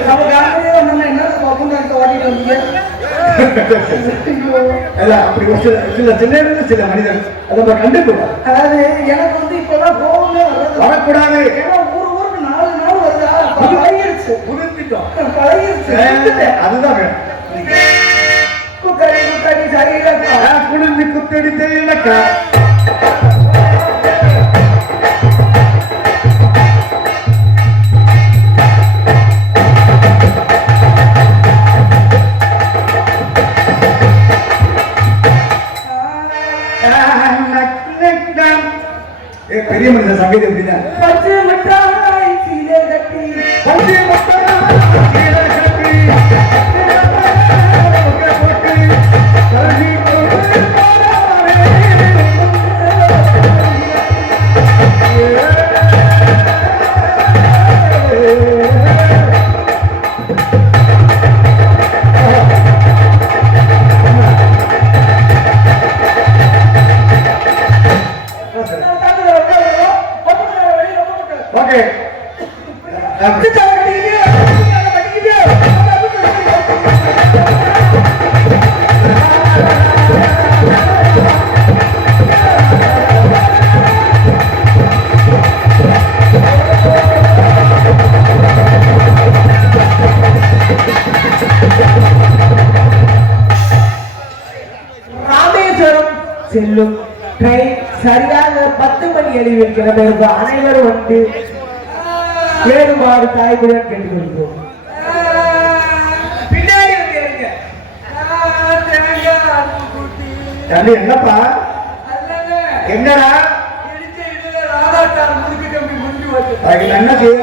நம்ம காமெடியே வந்தோம்னா என்ன ஓட்டிட்டு வந்தீங்க? சில மனிதர்கள் அதை கண்டுபிடிப்பாங்க. அதாவது எனக்கு வந்து இப்பதான் கோவமே வரக்கூடாது. ஏன்னா ஊருக்கு 4 நாள் வருதா பழகிருச்சு. பழகிருச்சு. அதுதான் வேணும். குத்தடி குத்தடி சரியில்லை குளிர்ந்து குத்தடி தெரியலக்கா. பெரிய மனிதன் சங்கீதம் எப்படின்னா பச்சை மிட்டாய் சீலை கட்டி பச்சை மிட்டாய் சீலை கட்டி செல்லும் ட்ரெயின் சரியாக 10 மணி அளவில் கிளம்ப அனைவரும் வந்து வேறுபாடு தாய்மையுடன் கேட்டுக்கொள்கிறோம். பின்னாடி வந்து ஏறுங்க. தம்பி என்னப்பா என்னடா அதுக்கு என்ன செய்ய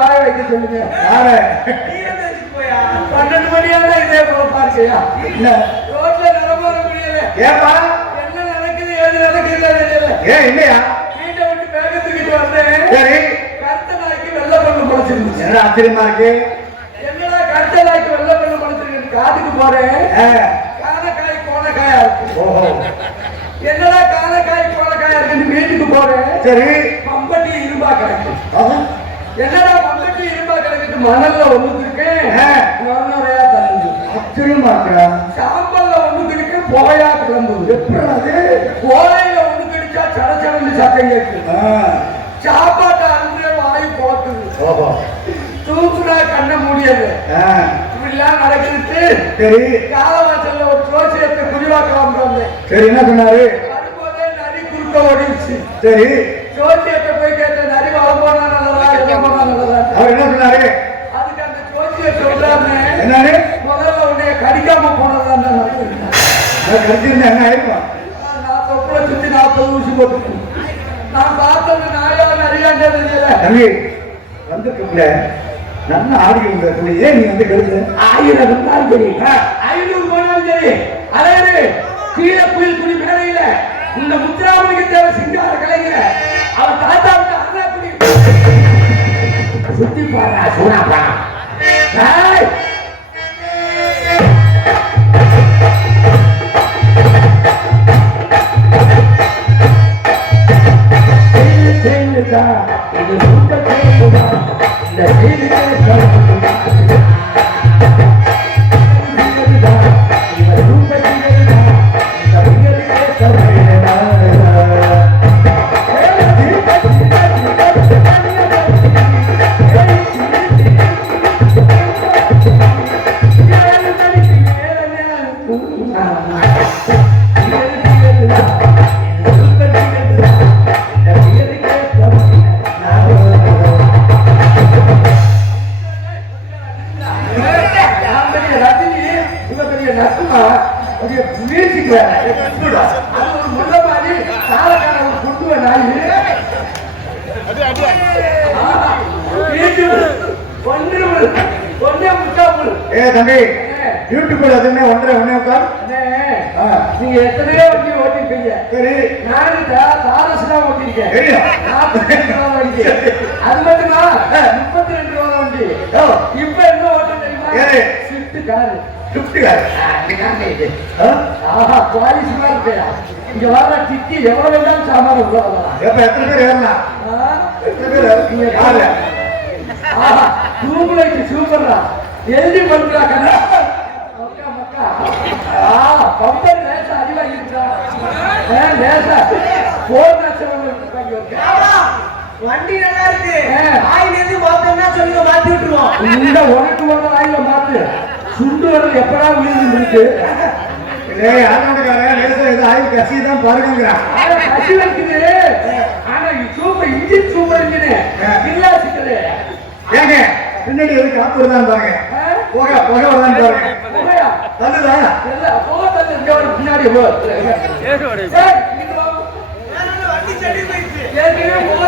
வாய வைக்க சொல்லுங்க. யார 12 மணியால இதே பார்க்கையா என்ன ரோட்ல நடமாட முடியல. ஏப்பா என்ன நடக்குது ஏது நடக்குது தெரியல. ஏன் இல்லையா வீட்டை விட்டு பேக தூக்கிட்டு வந்தேன். சரி கருத்த நாய்க்கு வெள்ளை பண்ணு முளைச்சிருந்துச்சு. என்ன ஆச்சரியமா இருக்கு என்னடா கருத்த நாய்க்கு வெள்ளை பண்ணு முளைச்சிருக்கு. காட்டுக்கு போறேன். கானக்காய் கோனக்காயா இருக்கு. ஓஹோ என்னடா கானக்காய் கோனக்காயா இருக்கு. வீட்டுக்கு போறேன். சரி பம்பட்டி இரும்பா கிடக்கு. ஆஹா. என்னடா பம்பட்டி இரும்பா கிடக்குது. மணல்ல ஒண்ணு இருக்கேன். நொறையா தள்ளுது. ஆச்சரியமா இருக்கா சாம்பல்ல ஒண்ணு இருக்கு. புகையா கிளம்புது. எப்படி அது கோலையில ஒண்ணு கடிச்சா சடச்சடன்னு சத்தம் கேட்குது. சாப்பாட்டை அன்றே வாயு போக்குது. ஓஹோ தூக்குனா கண்ண முடியாது. இப்படிலாம் நடக்குது. சரி காலவாசல்ல ஒரு ஜோசியத்தை குடிவாக்கலாம் வந்தேன். சரி என்ன சொன்னாரு வரும்போதே நரி குறுக்க ஓடிடுச்சு. சரி ஜோசியத்தை போய் கேட்ட நரி வளம் போனா நல்லதா எல்லாம் போனா நல்லதா. அவர் என்ன சொன்னாரு அதுக்கு அந்த ஜோசியர் சொல்றாரு என்னன்னு முதல்ல உன்னைய கடிக்காம போனதான் கடிச்சிருந்தா என்ன ஆயிருக்கும் நான் தொப்புல சுத்தி 40 ஊசி போட்டு நான் பார்த்தது நாயா நரியாண்டே தெரியல. தம்பி வந்துருக்குல்ல நல்ல ஆடி உங்க சொல்லி ஏன் நீ வந்து கெடுது 1000 இருந்தாலும் சரி 500 போனாலும் சரி. அதாவது கீழே புயல் குடி மேலையில இந்த முத்துராமனுக்கு தேவை சிங்கார கலைஞர். அவர் தாத்தா விட்டு அண்ணா குடி சுத்தி பாரு சூனாப்பா. இது சுத்த செய்யுதா இந்த செய்திகளை தம்பி யூடியூப்ல அதுமே ஒன்றரை உட்கார் நீங்க எத்தனையோ வண்டி ஓட்டிருப்பீங்க. சரி நானு தாரஸ் தான் ஓட்டிருக்கேன். தெரியும் 42 ரூபா வண்டி. அது மட்டுமா 32 ரூபா வண்டி. இப்ப என்ன ஓட்டம் தெரியுமா? Swift car. ஸ்விஃப்ட் கார் ஆஹா குவாலிட்டியா இருக்கு. இங்க வர டிக்கி எவ்வளவு வேண்டாம் சாமான் உள்ள வரலாம். எப்ப எத்தனை பேர் ஏறலாம் எத்தனை பேர் நீங்க கார்ல ஆஹா டியூப்லைட் சூப்பரா எழுதி பண்றா கண்ணா. மக்கா மக்கா பம்பர் லேசா அடிவாங்கிருக்கா. லேசா 4 லட்சம் வண்டி நல்லா இருக்கு. ஆயில் எது மாத்தணும்னா சொல்லுங்க மாத்தி விட்டுருவோம். இந்த உனக்கு வந்த ஆயில மாத்து. சுண்டு வரது எப்படா விழுந்து இருக்கு. ஆட்டோக்காரன் லேசா ஏதோ ஆயில் கசி தான் பாருங்கிறான். கசி வைக்குது. ஆனா சூப்பர் இன்ஜின் சூப்பர் இன்ஜின் இல்லா சிக்கது. ஏங்க பின்னாடி எது காப்பு வருதான்னு பாருங்க. புகை வருதான்னு பாருங்க. தள்ளுதா இல்ல போக தள்ளு. இங்க ஒரு பின்னாடி போ. வண்டி செடி போயிடுச்சு. ஏற்கனவே போக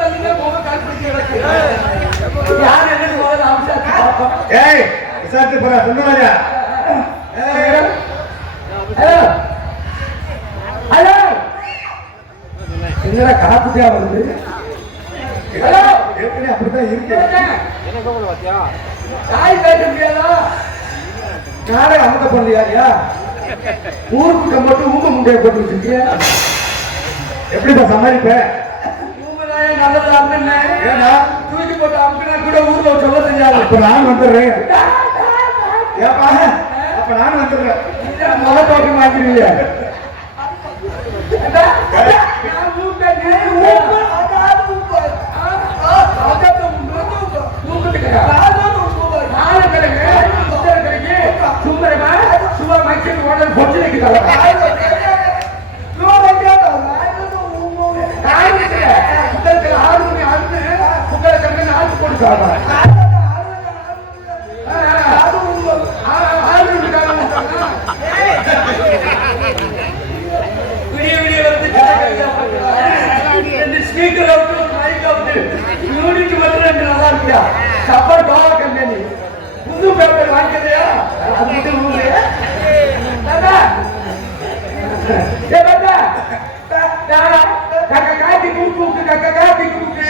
தள்ளுங்க போக கால் பிடிச்சி கிடக்கு. யார் என்ன போகுது அம்சாச்சு பார்ப்போம். ஏய் விசாரிச்சு போறா சொன்னாரா ஹலோ ஹலோ என்னடா காத்துட்டே வருது. ஹலோ ஏற்கனவே அப்படித்தான் இருக்கு. தாய் பேச முடியாதா? நாடகம் அமர்த்த போறது யாரியா? ஊருக்கு மட்டும் ஊம முண்டைய போட்டு வச்சிருக்கிய. எப்படிப்பா சமாளிப்ப ஊமதாய நல்லதா இருந்தேன். ஏன்னா தூக்கி போட்டு அமுக்கினா கூட ஊர்ல சொல்ல தெரியாது. அப்ப நான் வந்துடுறேன். ஏப்பா அப்ப நான் வந்துடுறேன். மலை தோட்டம் மாத்திருவீங்க. சும்மா மைக்கு ஓடல் பொச்சு வைக்கிறாங்க. இருக்காங்க விடிய விடிய வந்து speaker out mic out unit மட்டும் ரெண்டு நல்லா இருக்கியா சப்பர் கோவா கம்பெனி புது பேப்பர் வாங்கிக்கலையா அது மட்டும் காட்டி கூக்கு காட்டி கூக்கு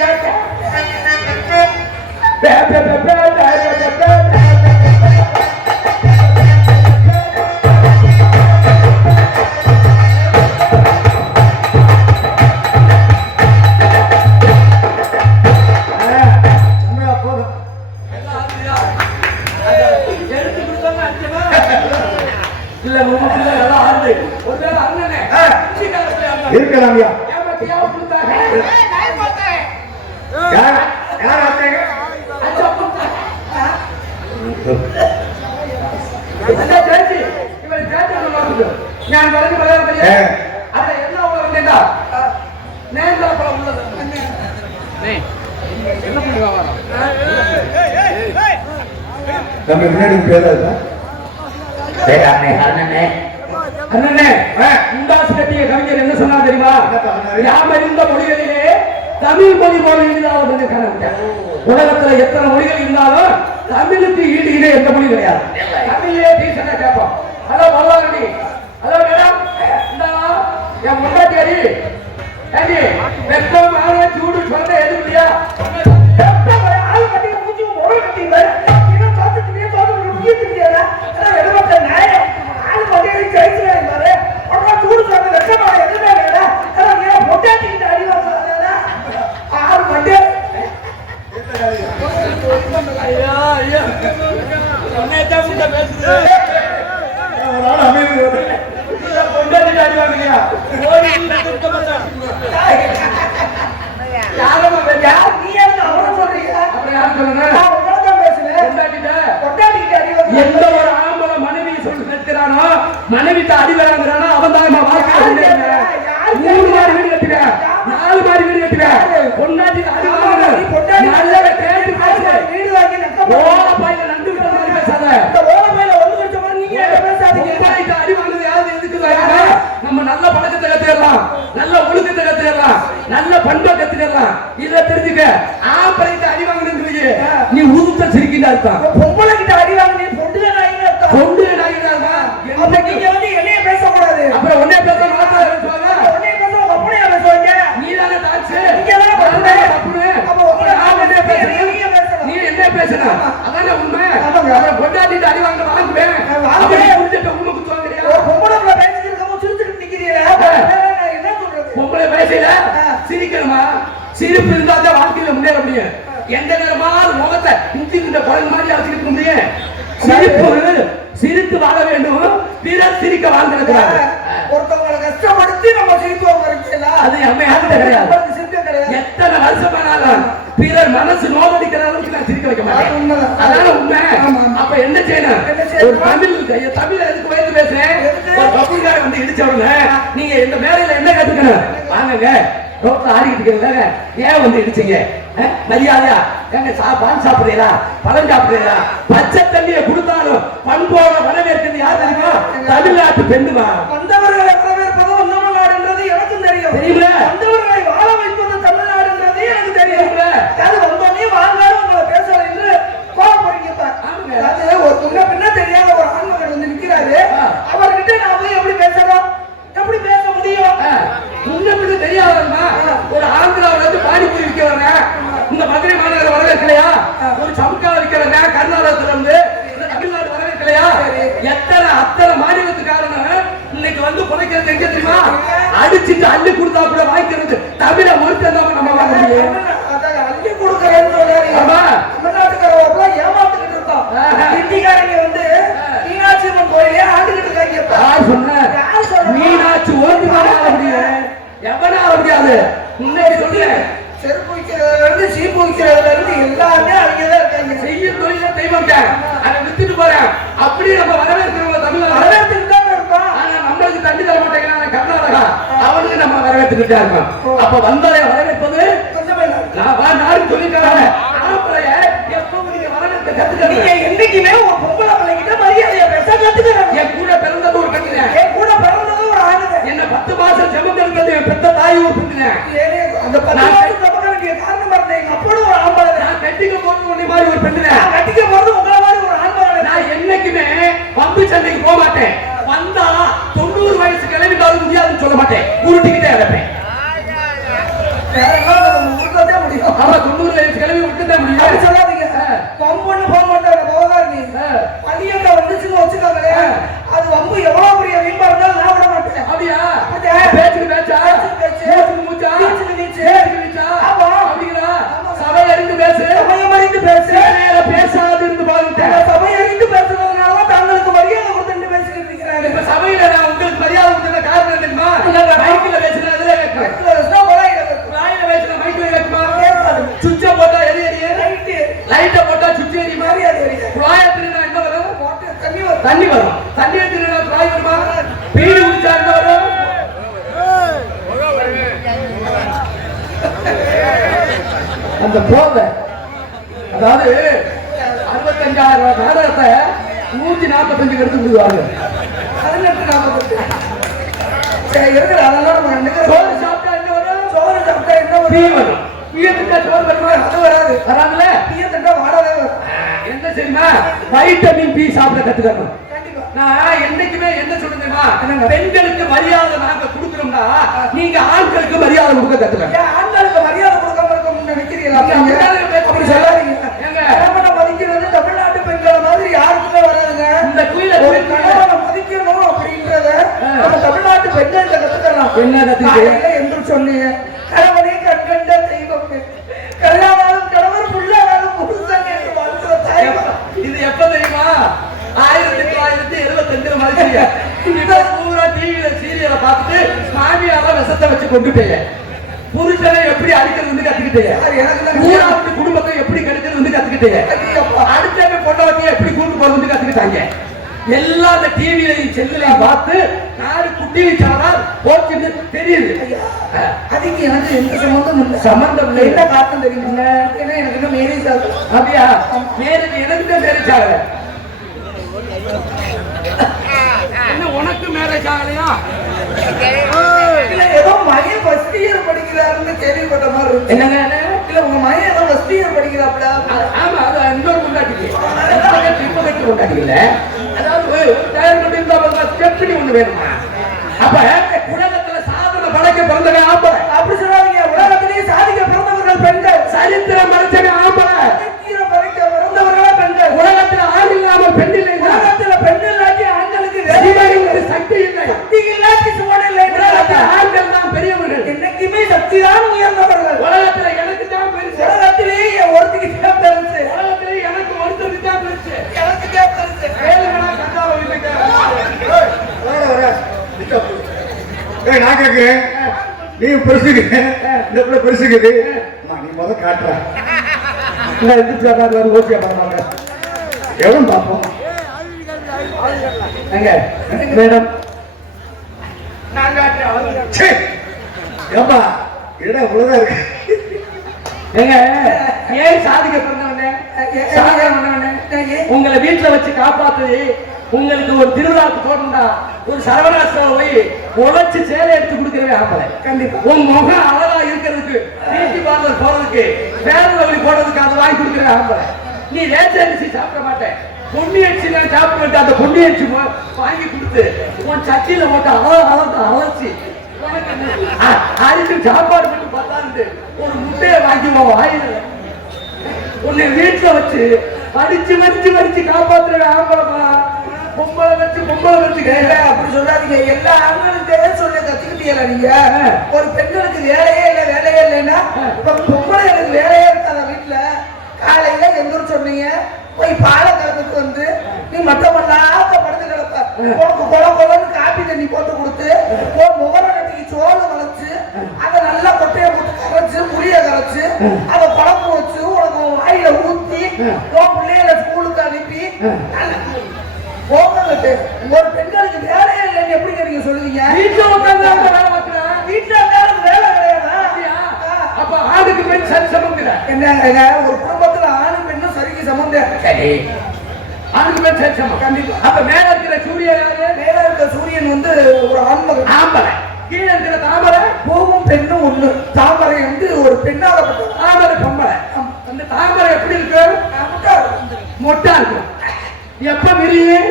இருக்கலாம் ஐயா ഞാൻ പറഞ്ഞു പറയാൻ അവിടെ എല്ലാ ഉള്ളതുണ്ടാ നേന്ത്രപ്പഴം ഉള്ളത് நம்ம முன்னாடி பேராதா அண்ணனே முண்டாசு கட்டிய கவிஞர் என்ன சொன்னா தெரியுமா யாம் அறிந்த மொழிகளிலே தமிழ் மொழி போல இல்லாத காரணம் உலகத்துல எத்தனை மொழிகள் இருந்தாலும் தமிழுக்கு ஈடு ஈடு எந்த மொழி கிடையாது தமிழே டீசெண்டா கேட்போம் ஹலோ பல்லாரடி ஹலோ மேடம் இந்த என் முன்னாடி ஏண்டி வெப்பம் ஆறு சூடு சொல்ல எதுவும் இல்லையா ஆள் கட்டி மூச்சு உடல் கட்டிங்க இதை பார்த்துட்டு தோற்று முடியாது எடுபட்ட நியாயம் ஆள் கட்டி ஜெயிச்சு பாரு உடனே சூடு சொல்ல வெப்பமா எதுவுமே இல்லையா பொட்டாட்டிக்கிட்ட அடிவாசம் ஆறு மண்டே ஐயா ஐயா என்னதான் முன்ன பேசுது ஒரு ஆள் அமைதி பொண்டாட்டிட்ட அடி வாங்குறியா ஓடி இருக்க மாட்டான் யார் நீ என்ன அவன சொல்றீங்க அப்புறம் யார் சொல்றேன் நான் உங்கள தான் பேசுறேன் பொண்டாட்டிட்ட அடி வாங்குறியா எந்த ஒரு ஆம்பளை மனைவி சொல்லி நிற்கிறானோ மனைவிட்ட அடி வாங்குறானோ அவன் தான் வாழ்க்கை மூணு மாதிரி வீடு கட்டுவேன் 4 மாதிரி வீடு கட்டுவேன் பொண்டாட்டிட்ட அடி வாங்குறேன் நல்ல கேட்டு பேசு வீடு வாங்கி ஓல பையில நண்டு விட்ட மாதிரி பேசாத இந்த ஓல பையில ஒண்ணு வச்ச மாதிரி நீங்க பேசாதீங்க பொண்டாட்டிட்ட அடி வாங்குறது யாரு எதுக்கு வாங்குறா நம்ம நல்ல பழக்கத்தை கத்துக்கலாம் நல்ல ஒழுக்கத்தை கத்துக்கலாம் நல்ல பண்பை கத்துக்கலாம் இத தெரிஞ்சுக்க ஆம்பளைட்ட அடி வாங்குறதுக்கு நீ உதுத்த சிரிக்கிட்ட அர்த்தம் பொம்பளை கிட்ட அடி வாங்குனீ பொண்டுல நாயின்னு அர்த்தம் பொண்டுல நாயின்னு அர்த்தம் அப்ப நீங்க வந்து என்னைய பேச கூடாது அப்புறம் உன்னை பேச மாட்டா சொல்லுவாங்க உன்னை பேச அப்படியே பேசுவாங்க நீ தான டாக்ஸ் நீங்க தான பண்ணுங்க அப்படி அப்ப நான் என்ன பேசுறேன் நீ என்ன பேசணும் அதானே உண்மை அப்புறம் பொண்டாட்டிட்ட அடி வாங்குவேன் அப்படியே புரிஞ்சுக்க உண்மை குத்துவாங்கறியா ஒரு பொம்பளை பேசிட்டு இருக்கவும் சிரிச்சிட்டு நிக்கிறீங்களே நான் என்ன சொல்றது பொம்பளை பேசல சிரிக்கணுமா சிரிப்பு இருந்தா தான் வாழ்க்கையில முன்னேற முடியும் எந்த நேரமாவது முகத்தை இந்த குரல் மாதிரி வச்சுக்க முடியும் சிரித்து வாழ வேண்டும் பிறர் சிரிக்க வாழ்ந்திருக்கிறாங்க ஒருத்தவங்களை கஷ்டப்படுத்தி நம்ம சிரிப்போம் அது கிடையாது எத்தனை வருஷமானாலும் பிறர் மனசு நோவடிக்கிற அளவுக்கு நான் சிரிக்க வைக்க மாட்டேன் அதான உண்மை அப்ப என்ன செய்யணும் ஒரு தமிழ் எதுக்கு வயது பேசுறேன் ஒரு பப்புகார வந்து இடிச்ச உடனே நீங்க இந்த வேலையில என்ன கத்துக்கணும் வாங்க ரோட்ல ஆடிக்கிட்டு இருக்கீங்க ஏன் வந்து இடிச்சீங்க மரியாதையா எங்க பால் சாப்பிடுறீங்களா பழம் சாப்பிடுறீங்களா பச்சை தண்ணியை கொடுத்தாலும் பண்போட வரவேற்கிறது யார் தெரியுமா தமிழ்நாட்டு பெண்ணுமா வந்தவர்களை வரவேற்பது தமிழ்நாடுன்றது எனக்கும் தெரியும் தெரியுங்களா வந்தவர்களை வாழ வைப்பது தமிழ்நாடுன்றது எனக்கு தெரியுங்களா அது வந்தோடனே வாழ்ந்தாலும் உங்களை பேசுறது என்று கோவப்படுகிறார் அது ஒரு முன்ன பின்ன தெரியாத ஒரு ஆண்மகன் வந்து நிற்கிறாரு அவர்கிட்ட நான் போய் எப்படி பேசணும் எப்படி பேச முடியும் முன்ன தெரியாதா ஒரு ஆந்திராவில இருந்து பானிபூரி விற்க வர்றேன் இந்த மதுரை மாநகர வரவேற்கலையா ஒரு சமுக்கால விற்கிறவங்க கர்நாடகத்துல இருந்து தமிழ்நாடு வரவேற்கலையா அத்தனை மாநிலத்துக்காரங்க இன்னைக்கு வந்து குறைக்கிறது எங்க தெரியுமா அடிச்சுட்டு அள்ளி கொடுத்தா கூட வாங்கிக்கிறது தமிழ மறுத்ததான் நம்ம வாங்க முடியும் அள்ளி கொடுக்கறேன்னு சொல்றாரு தமிழ்நாட்டுக்காரங்க ஏமாத்துக்கிட்டு இருக்கோம் ஹிந்திக்காரங்க வந்து மீனாட்சி அம்மன் கோயிலே ஆண்டுகிட்டு இருக்காங்க யார் சொன்ன மீனாட்சி ஓடி வர முடியல எவனால முடியாது முன்னாடி சொல்றேன் செருப்பு வைக்கிறதுல இருந்து சீப்பு வைக்கிறதுல இருந்து எல்லாமே அங்கேதான் இருக்காங்க செய்ய தொழில தெய்வம் அதை வித்துட்டு போறேன் அப்படியே நம்ம வரவேற்கிறவங்க தமிழ் வரவேற்றுட்டு தான் இருக்கோம் ஆனா நம்மளுக்கு தண்ணி தர மாட்டேங்கிறாங்க கர்நாடகா அவனுக்கு நம்ம வரவேற்றுக்கிட்டே இருக்கோம் அப்ப வந்தாலே வரவேற்பது நாடு சொல்லிக்கிறாங்க ஆம்பளைய என்னைக்குமே ஒரு பொம்பளை பிள்ளைகிட்ட மரியாதையா பேச கத்துக்கிறேன். என் கூட பிறந்தது ஒரு பெண்ணுங்க. என் கூட பிறந்தது ஒரு ஆணுங்க. என்ன 10 மாசம் ஜெபம் இருக்கிறது என் பெத்த தாய் ஒரு பெண்ணுங்க. ஏனே அந்த 10 மாசம் தப்பக்க வேண்டிய காரணம் மறந்தேன். எங்க அப்பனும் ஒரு ஆம்பளை. நான் கட்டிக்க போறது உன்னை மாதிரி ஒரு பெண்ணுங்க. நான் கட்டிக்க போறது உங்களை மாதிரி ஒரு ஆண்மகனை. நான் என்னைக்குமே பம்பு சண்டைக்கு போக மாட்டேன். வந்தா 90 வயசு கிளம்பிட்டாலும் முடியாதுன்னு சொல்ல மாட்டேன். உருட்டிக்கிட்டே இருப்பேன். வேற என்ன உருட்டதே முடியும். ஆமா 90 வயசு கிளம்பி விட்டுதான் அப்படி முடியும். சொல்லாதீங்க. பம்புன்னு போக மாட்டாங்க போகாதீங்க. பள்ளியங்க வந்துச்சுன்னு வச்சுக்கோங்களே, அது வம்பு எவ்வளவு பெரிய வீம்பா இருந்தாலும் நான் விட மாட்டேன். அப்படியா? அப்படியா? பேச்சுக்கு பேச்சா? பேச்சு. மூச்சுக்கு மூச்சா? நீச்சுக்கு நீச்சு. பேச்சுக்கு நீச்சா? ஆமா. அப்படிங்களா? சபை அறிந்து பேசு. சமயம் அறிந்து பேசு. நேரம் பேசாது இருந்து பாருங்க. சபை அறிந்து பேசுறதுனால தங்களுக்கு மரியாதை கொடுத்து பேசிக்கிட்டு இருக்கிறாங்க. இப்ப சபையில நான் உங்களுக்கு மரியாதை கொடுத்த காரணம் என்ன தெரியுமா? மைக்ல பேசினா அதுல கேட்கும். வாயில பேசினா மைக்ல கேட்குமா? சுவிட்ச போட்டா எரி லைட்ட போட்டா சுவிட்ச் எரியுமா? குழாய திருநா என்ன வரும்? தண்ணி வரும். தண்ணியை திருநா குழாய் வருமா? பீடி குடிச்சா என்ன வரும்? அந்த போதை, அதாவது 65,000 ரூபாய் நாடகத்தை 145 எடுத்து விடுவாங்க. 18-48 சரி இருக்கிற அதெல்லாம் நம்ம சோறு சாப்பிட்டா என்ன வரும்? சோறு சாப்பிட்டா என்ன பீ வரும். பீயத்துக்கா சோறு வருமா? அது வராது. வராதுல்ல? பீயத்தண்டா வாடவே வரும். என்ன தெரியுமா? வைட்டமின் பி சாப்பிட கத்துக்கணும். கண்டிப்பா. நான் என்னைக்குமே என்ன சொல்றேன்னா, பெண்களுக்கு மரியாதை நாங்க கொடுக்கிறோம்னா நீங்க ஆண்களுக்கு மரியாதை கொடுக்க கத்துக்கணும். ஏன் ஆண்களுக்கு மரியாதை கொடுக்காம இருக்கணும்னு நினைக்கிறீங்களா? அப்படி சொல்லாதீங்க. ஏங்க கணவனை மதிக்கிறது தமிழ்நாட்டு பெண்களை மாதிரி யாருக்குமே வராதுங்க. இந்த குயில ஒரு கணவனை மதிக்கணும் அப்படின்றத நம்ம தமிழ்நாட்டு பெண்கள்கிட்ட கத்துக்கலாம். என்ன கத்துக்கிட்டு? காலையில என்று சொன்னீங்க, கணவனே கண்கண்ட தெய்வம், கல்யாணம் கணவர் புள்ளானாலும் புருஷன் என்று வாழ்கிற தாய். இது எப்ப தெரியுமா? 1975 மாதிரி இந்த பூரா டிவியில சீரியலை பார்த்துட்டு மாமியார விஷத்தை வச்சு கொண்டுட்டீங்க. புருஷனை எப்படி அடிக்கிறது கத்துக்கிட்டீங்க. பூரா வந்து குடும்பத்தை எப்படி கெடுக்கிறது கத்துக்கிட்டீங்க. அடுத்த பொண்ணாட்டியை எப்படி கூட்டு போறது கத்துக்கிட்டாங்க. எல்லாம் அந்த டிவிலையும் செல்லுலையும் பார்த்து 4 குட்டி சாரா போச்சுன்னு தெரியுது. அதுக்கு எனக்கு எந்த சம்பந்தம் இல்லை. சம்பந்தம் இல்லை. என்ன காரணம் தெரியுமா? ஏன்னா எனக்கு இன்னும் மேரேஜ் ஆகுது. அப்படியா? மேரேஜ் எனக்கு தான் மேரேஜ் ஆகல. என்ன உனக்கு மேரேஜ் ஆகலையா? இல்ல ஏதோ மகன் ஃபர்ஸ்ட் இயர் படிக்கிறாருன்னு கேள்விப்பட்ட மாதிரி இருக்கு. என்னங்க? இல்ல உங்க மகன் ஏதோ ஃபர்ஸ்ட் இயர் படிக்கிறாப்ல. ஆமா, அது இன்னொரு கொண்டாட்டிக்கு இப்ப கட்டு கொண்டாட்டிக்கல. அதாவது ஒரு டயர் கொண்டு இருந்தா ஸ்டெப்னி ஒண்ணு வேணுமா? அப்ப உலகத்துல சாதனை படைக்க பிறந்தவன் ஆம்பளை. அப்படி சொல்லாதீங்க. உலகத்திலேயே சாதிக்க பிறந்தவர்கள் பெண்கள். சரித்திரம் படைச்சவன் ஆம்பளை. சரித்திரம் படைக்க பிறந்தவர்களே பெண்கள். உலகத்துல ஆண் இல்லாமல் பெண் இல்லை. உலகத்துல பெண்கள் இல்லாட்டி ஆண்களுக்கு சிவனுக்கு சக்தி இல்லை. சக்தி இல்லாட்டி சிவன் இல்லை. உலகத்துல ஆண்கள் தான் பெரியவர்கள். என்னைக்குமே சக்தி தான் உயர்ந்தவர்கள். உலகத்துல எனக்கு தான் பெருசு. உலகத்திலேயே ஒருத்திக்கு தான் பெருசு. உலகத்துல எனக்கு ஒருத்தருக்கு தான் பெருசு. எனக்கு தான் பெருசு. ஏழுமனா கண்டாவை இல்லைங்க. நான் கேட்கிறேன், நீ பெருசுக்கு இந்த பிள்ளை பெருசுக்குது, நீ முத காட்டுற ஓகே பண்ணாங்க. எவ்வளவு பார்ப்போம். எங்க மேடம் ஏப்பா இடம் இவ்வளவுதான் இருக்கு. எங்க ஏன் சாதிக்க பிறந்தவனே? சாதனை பண்ணவனே? உங்களை வீட்டுல வச்சு காப்பாத்து. உங்களுக்கு ஒரு திருவிழாவுக்கு போடணும்டா, ஒரு சரவணாஸ்தவ போய் உழைச்சு சேலை எடுத்து கொடுக்கறவே ஆம்பளை. கண்டிப்பா. உன் முகம் அழகா இருக்கிறதுக்கு, பியூட்டி பார்லர் போறதுக்கு, வேலை போடுறதுக்கு அதை வாங்கி கொடுக்கறவே ஆம்பளை. நீ ரேஷன் அரிசி சாப்பிட மாட்டேன், பொன்னி அரிசி நான் சாப்பிட மாட்டேன். அந்த பொன்னி அரிசி வாங்கி கொடுத்து உன் சட்டியில போட்டு அலசி அரிசி சாப்பாடு மட்டும் பார்த்தாரு ஒரு முட்டையை வாங்கி உன் வாயில உன்னை வீட்டுல வச்சு மடிச்சு மடிச்சு மடிச்சு காப்பாத்துற ஆம்பளமா. பொம்பளை வச்சு அப்படி சொல்லாதீங்க. எல்லா ஆண்களுக்கு சொல்ல கத்துக்கிட்டீங்களா நீங்க? ஒரு பெண்களுக்கு வேலையே இல்லைன்னா இப்ப பொம்பளைகளுக்கு வேலையே இருக்காத வீட்டுல காலையில எந்திரிச்சு சொன்னீங்க போய் பாலை கறந்துட்டு வந்து நீ மற்றவெல்லாம் படுத்து கிடப்ப. உனக்கு குளன்னு காப்பி தண்ணி போட்டு கொடுத்து முகரட்டுக்கு சோறு வளைச்சு அதை நல்லா கொட்டையை போட்டு கரைச்சு புளிய கரைச்சு அதை குழம்பு வச்சு உனக்கு வாயில ஊத்தி உன் பிள்ளைகளை ஸ்கூலுக்கு அனுப்பி ஒரு பெண்களுக்கு வேலையே இல்லைன்னு எப்படிங்க நீங்க சொல்லுவீங்க? வீட்டுல உட்கார்ந்து வேலை பார்க்கிறேன். வீட்டுல இருந்தாலும் வேலை கிடையாதா? அப்ப ஆணுக்கு பெண் சரி சமம். என்ன ஒரு குடும்பத்துல ஆணு பெண்ணும் சரிக்கு சமம். சரி, அதுக்கு பேர் சரிசமா. கண்டிப்பா. அப்ப மேல இருக்கிற சூரியன் யாரு? மேல இருக்க சூரியன் வந்து ஒரு ஆண்மகன். ஆம்பளை. கீழே இருக்கிற தாமரை பூவும் பெண்ணும் ஒண்ணு. தாமரை வந்து ஒரு பெண்ணாகப்பட்டது. தாமரை பொம்பளை. அந்த தாமரை எப்படி இருக்கு? மொட்டா இருக்கு. எப்ப விரியும்?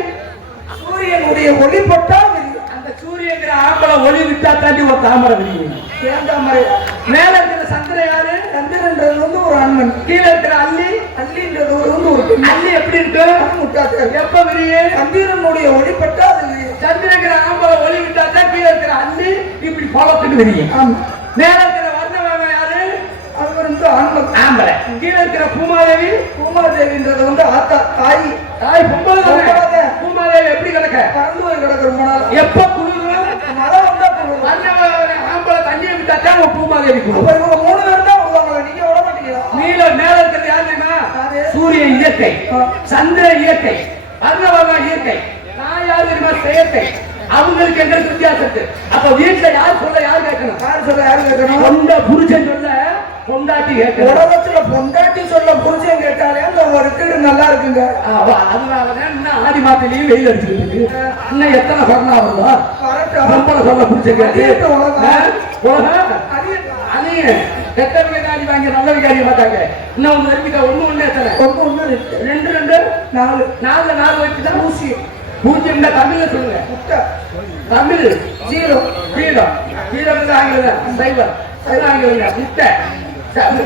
சூரியனுடைய ஒளி பட்டா விரியும். அந்த சூரியங்கிற ஆம்பளை ஒளி விட்டா தாண்டி ஒரு தாமரை விரியும். ஏன் தாமரை? மேல இருக்கிற சந்திரன் யாரு? சந்திரன்றது வந்து ஒரு ஆண்மன். கீழே இருக்கிற அல்லி? அல்லின்றது வந்து ஒரு பெண். அல்லி எப்படி இருக்கு? முட்டாக்க. எப்ப விரியும்? சந்திரனுடைய ஒளி பட்டா அது விரியும். சந்திரங்கிற ஆம்பளை ஒளி விட்டா தான் கீழே இருக்கிற அல்லி இப்படி போலத்துக்கு விரியும். ஆமா. மேல இருக்கிற வர்ணவாம யாரு? அவர் வந்து ஆண்மகன். ஆம்பளை. கீழே இருக்கிற பூமாதேவி? பூமாதேவின்றது வந்து ஆத்தா தாய். தாய் பொம்பளை தானே? பொம்பளை. பூமாதேவி எப்படி கிடக்க? பறந்து போய் கிடக்குற நாள். எப்ப குளிரும்? மழை வந்தா குளிரும். ஆம்பளை தண்ணியை விட்டா தான் ஒரு பூமாதேவி அப்ப குளிரும். இவங்க 3 பேர் தான் வருவாங்களா? நீங்க விட மாட்டீங்களா? நீல மேல இருக்கிறது யாரு தெரியுமா? யாரு? சூரியன் இயற்கை, சந்திரன் இயற்கை, வர்ணவாம இயற்கை, நான் யாரு தெரியுமா? செயற்கை. அவங்களுக்கு எங்களுக்கு வித்தியாசம் இருக்கு. அப்ப வீட்டுல யார் சொல்ல யார் கேட்கணும்? யார் சொல்ல யாரு கேட்கணும்? கொண்ட புருஷன் சொல்ல பொண்டாட்டி கேட்கணும். உலகத்துல பொண்டாட்டி சொல்ல புருஷன் கேட்டாலே அந்த ஒரு வீடு நல்லா இருக்குங்க. அதனாலதான் இன்னும் ஆடி மாத்திலையும் வெயில் அடிச்சுக்கிட்டு இருக்கு. இன்னும் எத்தனை சொன்னா வருதோ வரட்டும். பொம்பளை சொல்ல புருஷன் கேட்டு அடியட்டும் உலகம். உலகம் அடியட்டும். அதையும் கெட்டவங்க தாடி வாங்கி நல்லவங்க காரிய மாட்டாங்க. இன்னும் ஒண்ணு இருக்க ஒண்ணு எத்தனை? ஒண்ணு ஒண்ணு ரெண்டு. 2 2 4 4 வச்சுதான் ஊசி. பூஜ்யம் தமிழ்ல சொல்லுங்க. முட்டை. தமிழ் 0. கீழம் கீழம் ஆங்கிலம் சைவர் ஆங்கிலம் முட்டை.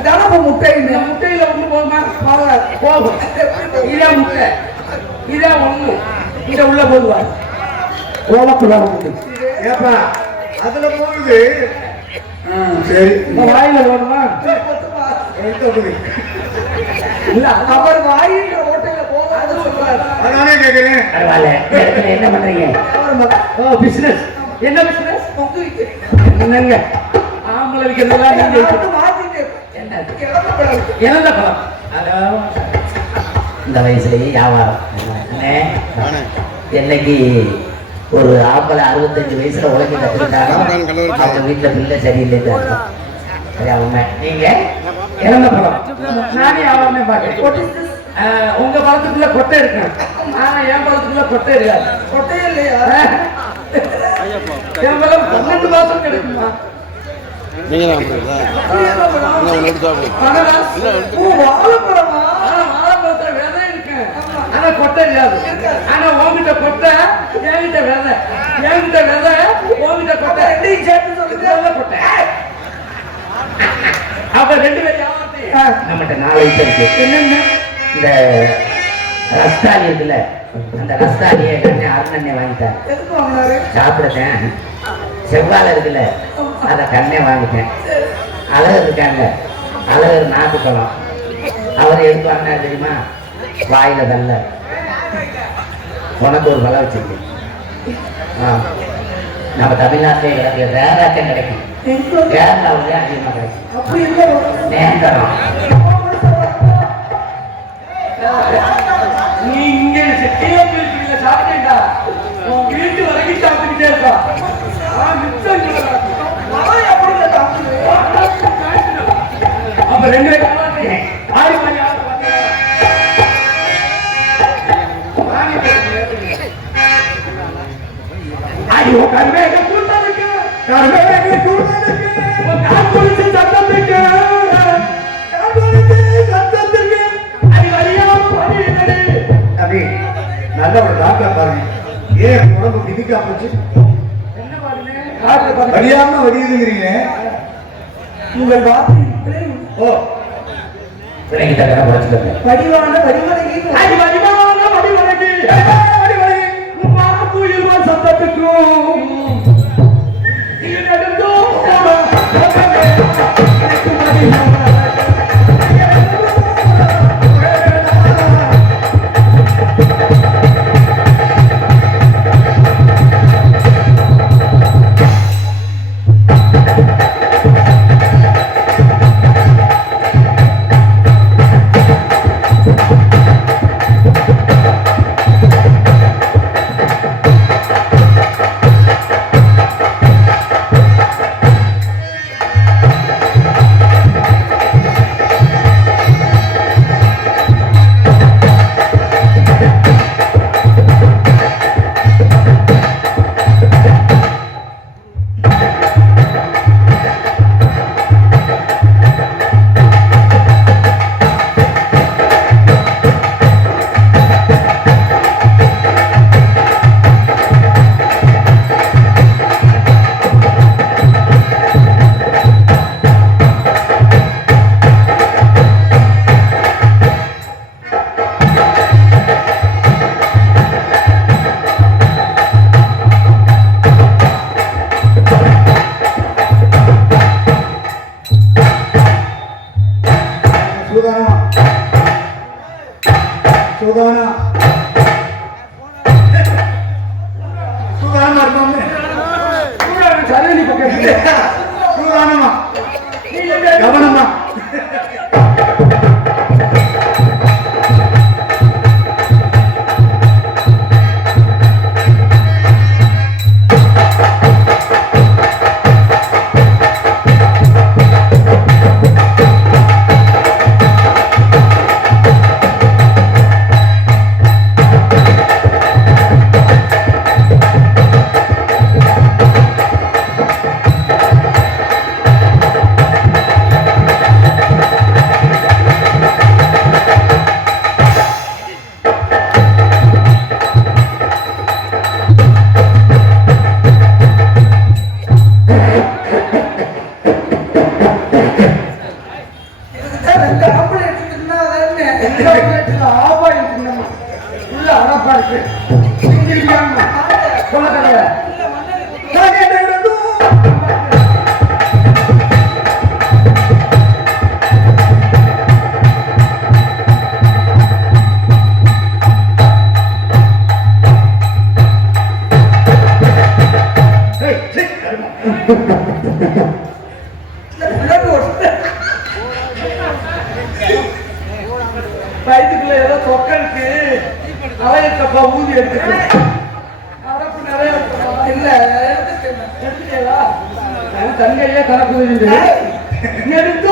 தானப்ப முட்டை. இந்த முட்டையில ஒண்ணு போகுமா? போகாது. போகும். இதான் முட்டை. இதான் ஒண்ணு. இத உள்ள போடுவார். கோலக்குள்ள வந்து ஏப்பா அதுல போகுது. சரி இந்த வாயில போடுமா? இல்ல அவர் வாயின்ற ஓட்டையில போகாது சொல்றாரு. அதானே கேக்குறேன். பரவாயில்ல, இந்த இடத்துல என்ன பண்றீங்க? அவர் மகன். ஓ பிசினஸ். என்ன பிசினஸ்? பொங்கு விற்கிறேன். என்னங்க ஆம்பளை விற்கிறதெல்லாம் நீங்க நான் வந்து மாத்திட்டேன். என்ன கிளம்ப கிளம்பு. இறந்த பழம். அதான் இந்த வயசுலயே வியாபாரம். அண்ணே, என்னைக்கு ஒரு ஆம்பளை 65 வயசுல உழைக்க கத்துக்கிட்டாலும் அவங்க வீட்டுல பிள்ளை சரியில்லைன்னு அர்த்தம். சரியா உண்மை. நீங்க இறந்த பழம். நானே ஆவாமே பாக்கிறேன். உங்க பழத்துக்குள்ள கொட்டை இருக்கு. ஆனா என் பழத்துக்குள்ள கொட்டை இருக்காது. கொட்டையே இல்லையா? என் பழம் 12 மாசம் கிடைக்குமா? பனராஸ். ஓ, வாழைப்பழமா? ஆனா வாழைப்பழத்துல விதை இருக்கு. ஆனா கொட்டை இருக்காது. ஆனா உன்கிட்ட கொட்டை, என்கிட்ட விதை. என்கிட்ட விதை, உன்கிட்ட அப்ப கொட்டை. ரெண்டையும் சேர்த்து சொல்லுங்க. விதை கொட்டை. அப்ப 2 பேர் யாவாத்தையும் நம்மகிட்ட 4 ஐட்டம் இருக்கு. என்னென்ன? இந்த ரஸ்தாலி இருக்குல்ல, அந்த ரஸ்தாலியை எங்க அருணண்ணே வாங்கிட்டார். எதுக்கு வாங்கினாரு? சாப்பிடுறேன். செவ்வாழை இருக்குல்ல, அதை கண்ணே வாங்கிட்டேன். அழகர் இருக்காங்க, அழகர் நாட்டுப்பழம். அவர் எடுத்து வாங்கினார் தெரியுமா? வாயில தள்ள. உனக்கு ஒரு பழம் வச்சிருக்கு. நம்ம தமிழ்நாட்டிலே கிடைக்கிற ரேராக்கம் கிடைக்கும். கேரளாவிலே அதிகமாக கிடைக்கும். அப்படி இல்லை. நேந்திரம். நீ இங்க கீழே சாப்பிட்டேன்டா. உன் வீட்டு வரைக்கும் சாப்பிட்டுக்கிட்டே இருக்கா. மிச்சம் மழை எப்படி தாக்குது? அப்ப 2 பேர் ஆடி மாறி ஆட ஐயோ கருவேக கூட்டத்துக்கு கருவேக கூட்டத்துக்கு கால்பொழிச்சு சத்தத்துக்கு சத்தத்துக்கு அது வழியா போயிடுது. அப்படி நல்ல ஒரு டாக்டர் பாருங்க. ஏன் உடம்பு மிதிக்கா போச்சு? என்ன பாருங்க காட்டுல பாருங்க. வடியாம வடியுதுங்கிறீங்க. உங்கள் வார்த்தை இப்படியே ஓ பிள்ளைங்க தக்கன குறைச்சிக்கோங்க. வடிவான வடிவழகி. அது வடிவான வடிவழகி. வடிவழகி. மாக்குயில் சத்தத்துக்கும் சுதானா சுதானா இருக்கோம்னு சரணி பக்கம் சுதானமா கவனமா இதுக்குதான் ரெண்டு ஆம்பளை எடுத்துக்கிட்டா ஆபா இருக்குமா உள்ள அடப்பா இருக்கு வயிற்றுக்குள்ள ஏதோ தொக்க இருக்கு அலையத்தப்பா ஊதி எடுத்துக்கு அரப்பு நிறைய இல்ல எடுத்துட்டேவா தங்கையே கணக்கு எடுத்து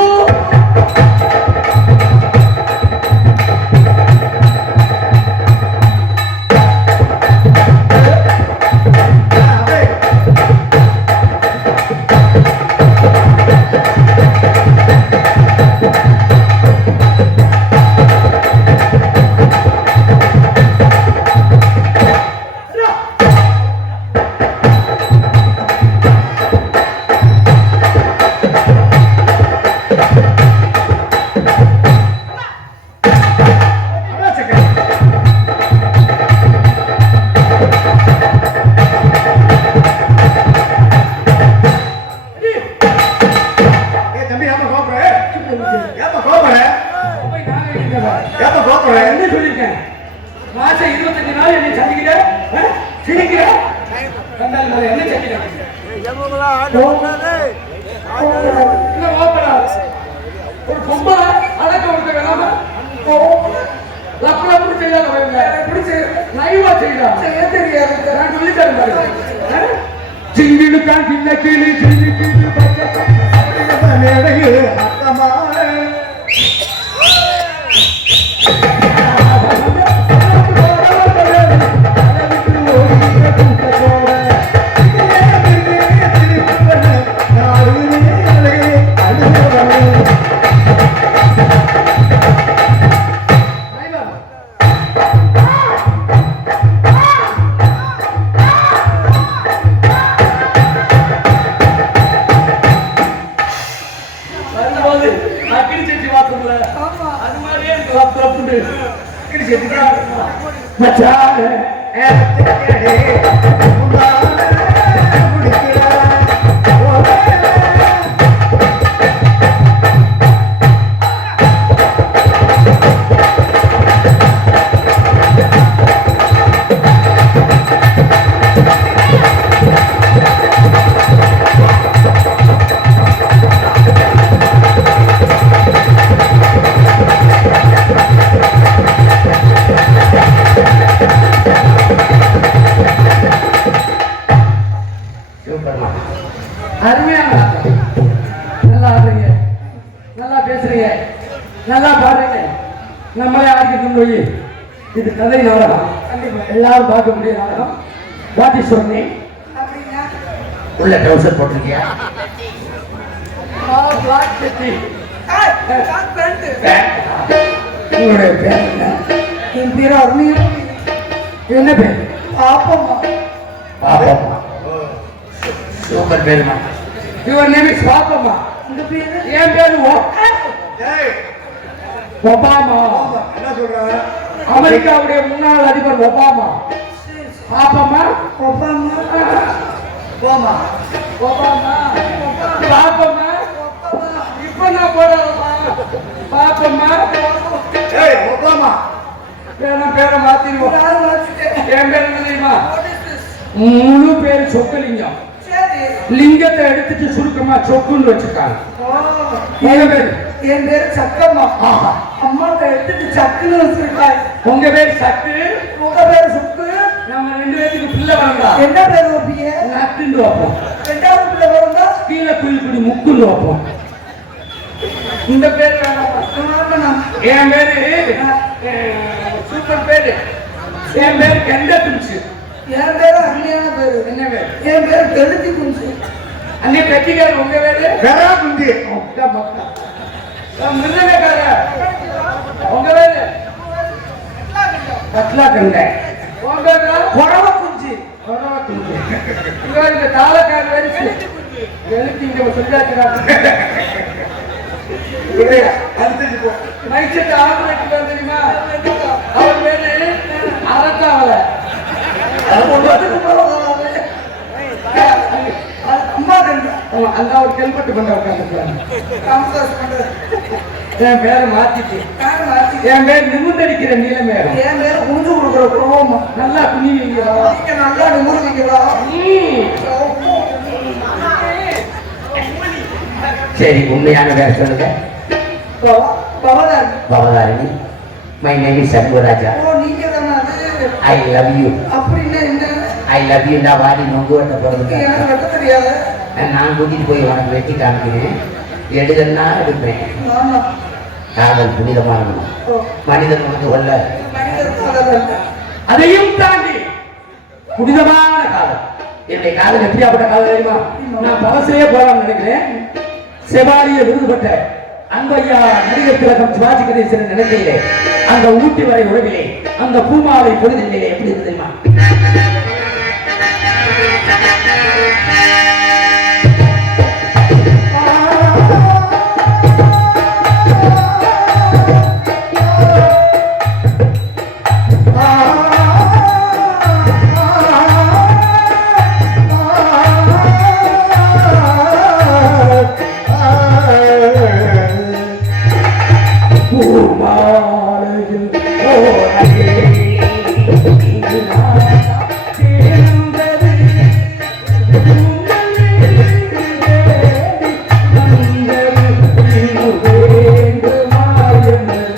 என்ன சொல்லிருக்கேன் மாசம் 25 நாள் என்னை சந்திக்கிற சிரிக்கிற என்ன சந்திக்கிறேன் ஒரு பொம்பை அடக்க ஒடுக்க வேணாம லப்பலப்பு செய்யாத பிடிச்சி லைவா செய்யலாம் செய்ய தெரியாது நான் சொல்லி தரேன் பாருங்க சிங்கிலுக்கான் சின்ன கிளி சின்ன கிளி அருமையான நல்லா ஆடுறீங்க, நல்லா பேசுறீங்க, நல்லா பாடுறீங்க. நம்மளே ஆடிக்கிட்டு போய் இது கதை நாடகம், எல்லாரும் பார்க்கக்கூடிய நாடகம். What is your name? உள்ள ட்ரவுசர் போட்டிருக்கியா? உங்களுடைய பேர் என்ன? என் பேர் அருமையா. என்ன பேர்? பாப்பம்மா. பாப்பம்மா. சூப்பர் பேருமா. Your name is Pappamma. உங்க பேரு? என் பேரு ஒபாமா. என்ன சொல்றாங்க? அமெரிக்காவுடைய முன்னாள் அதிபர் ஒபாமா. பாப்பம்மா ஒபாமா. போமா ஒபாமா பாப்பம்மா. இப்ப நான் போறேன் பாப்பம்மா. ஏய் ஒபாமா பேரை மாத்திடுவோம். நானும் வச்சுட்டேன். என் பேர் என்ன தெரியுமா? What is this? முழு பேரு சொக்கலிங்கம். சரி. லிங்கத்தை எடுத்துட்டு சுருக்கமா சொக்குன்னு வச்சிருக்காங்க. ஓ, உங்க பேரு? என் பேரு சக்கம்மா. ஆஹா. அம்மாட்ட எடுத்துட்டு சக்குன்னு வச்சிருக்காய். உங்க பேரு சக்கு. உங்க பேரு சுக்கு. நம்ம 2 பேருக்கு பிள்ளை வரண்டா. என்ன பேரு வைப்பீங்க? நட்டுன்னு வைப்போம். ரெண்டாவது பிள்ளை வருந்தா? கீழே குழி முக்குன்னு வைப்போம். இந்த பேரு வேணாமா? வேணாம். என் பேரு சூப்பர் பேரு. என் பேரு கெண்ட குஞ்சு. என் பேரு அருமையான பேரு. என்ன பேரு? என் பேரு கெளுத்தி குஞ்சு. அன்னை கட்டிக்கார உங்க பேரு? வெறா குந்தி. மக்கா மக்கா. மிருதகார உங்க பேரு? கட்லா கண்டை. உங்க பேரு? குறவ குஞ்சு. கொரவா குஞ்சு. இந்த தாளக்கார வரிசை எழுத்தி இங்க சொல்லியாச்சுறாங்க. அடுத்து போ. மைசெட் ஆபரேட் தெரியுமா? அவர் பேரு அரக்காவல. அம்மா கண்டு. அந்த ஒரு ஹெல்மெட் கொண்டு உட்காந்துருக்காங்க. காமராஜ் பண்றது. என் பேரை மாத்திட்டு பேரு மாத்தி. என் பேர் நிமிர்ந்தடிக்கிற நீலமேகம். என் பேரு குஞ்சு கொடுக்குற குறவம்மா. நல்லா குனிவீங்க. நீங்க நல்லா நிமிர்ந்தீங்களா? சரி, உண்மையான பேர் சொல்லுங்க. Bhavathari. Bhavatharini. My name is Shanmugaraja. Oh, நீங்க தானே அது? I love you. அப்படின்னா என்ன? I love you. நான் வாடி நொங்கு வெட்ட எனக்கு போறது. வெட்ட தெரியாது. நான் கூட்டிட்டு போய் உனக்கு வெட்டி காமிக்கிறேன். எடுக்கன்னா எடுப்பேன். ஆமா. காதல் புனிதமானது. ஓ, மனிதன் உனக்கு கொல்ல மனிதர் காதல். அதையும் தாண்டி புனிதமான காதல். என்னுடைய காதல் எப்படியாப்பட்ட காதல் தெரியுமா? நான் பவசிலேயே போறான்னு நினைக்கிறேன். செவாலிய விருது பெற்ற அன்பையா நடிகர் திலகம் சிவாஜி கணேசன் நினைக்கையிலே அந்த ஊட்டி வரை உறவிலே அந்த பூமாலை பொழுதிலே எப்படி இருந்து தெரியுமா? பூமாலையில் ஓரே இங்கு நான் சேர்ந்தது.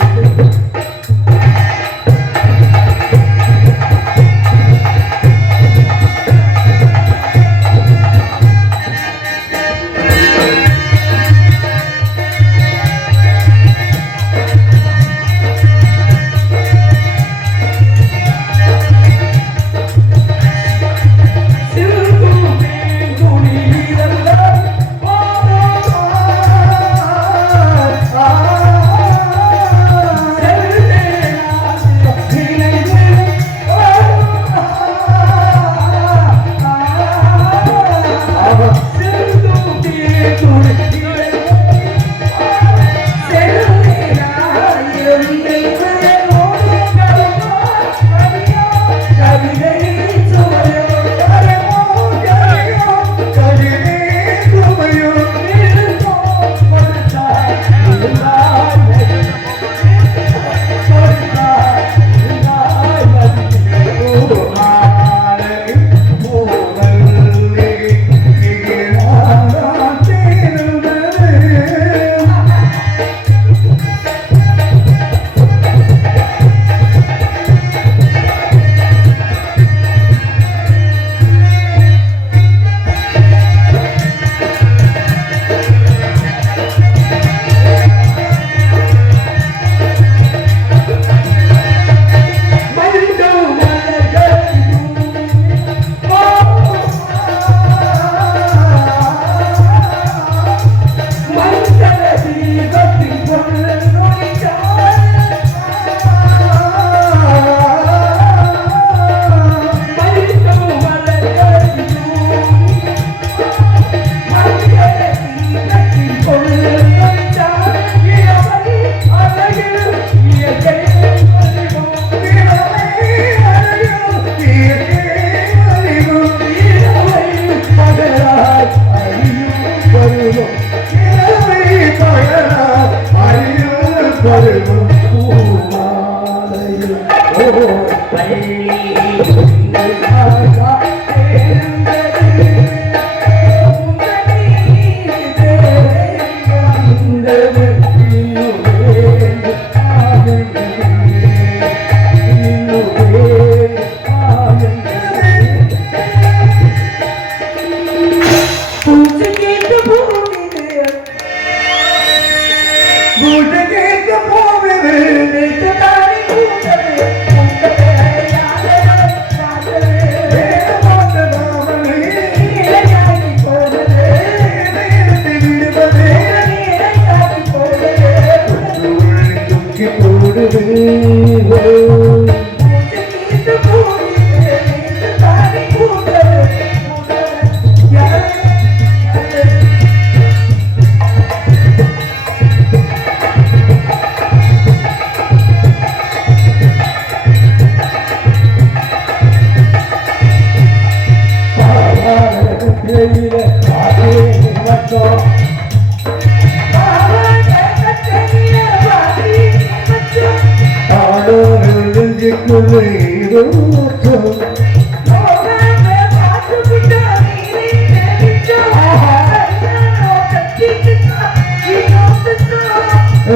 நெஞ்சுக்குள்ளே ஏதோ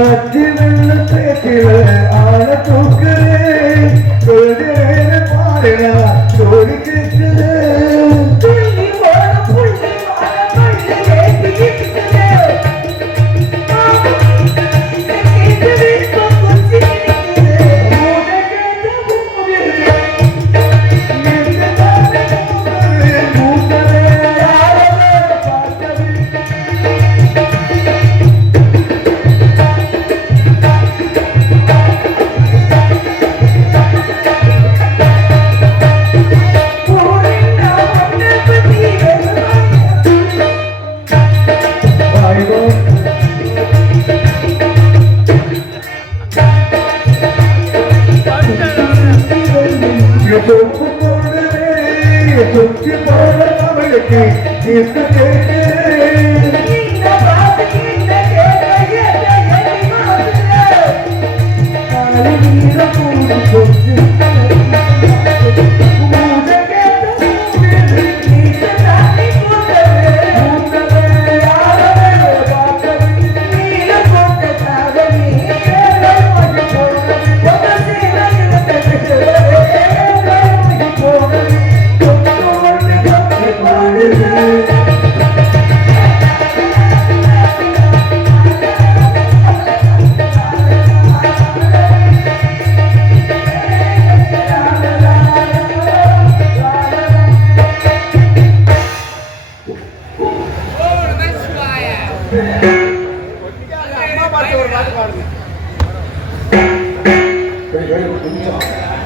அத்தி வெள்ளத்தில் ஆன தூக்குறேன் பாருடா தோழி கேட்கிறேன் சுற்றி போற அவளுக்கு தீர்த்து கேட்கிறேன் கொஞ்சம்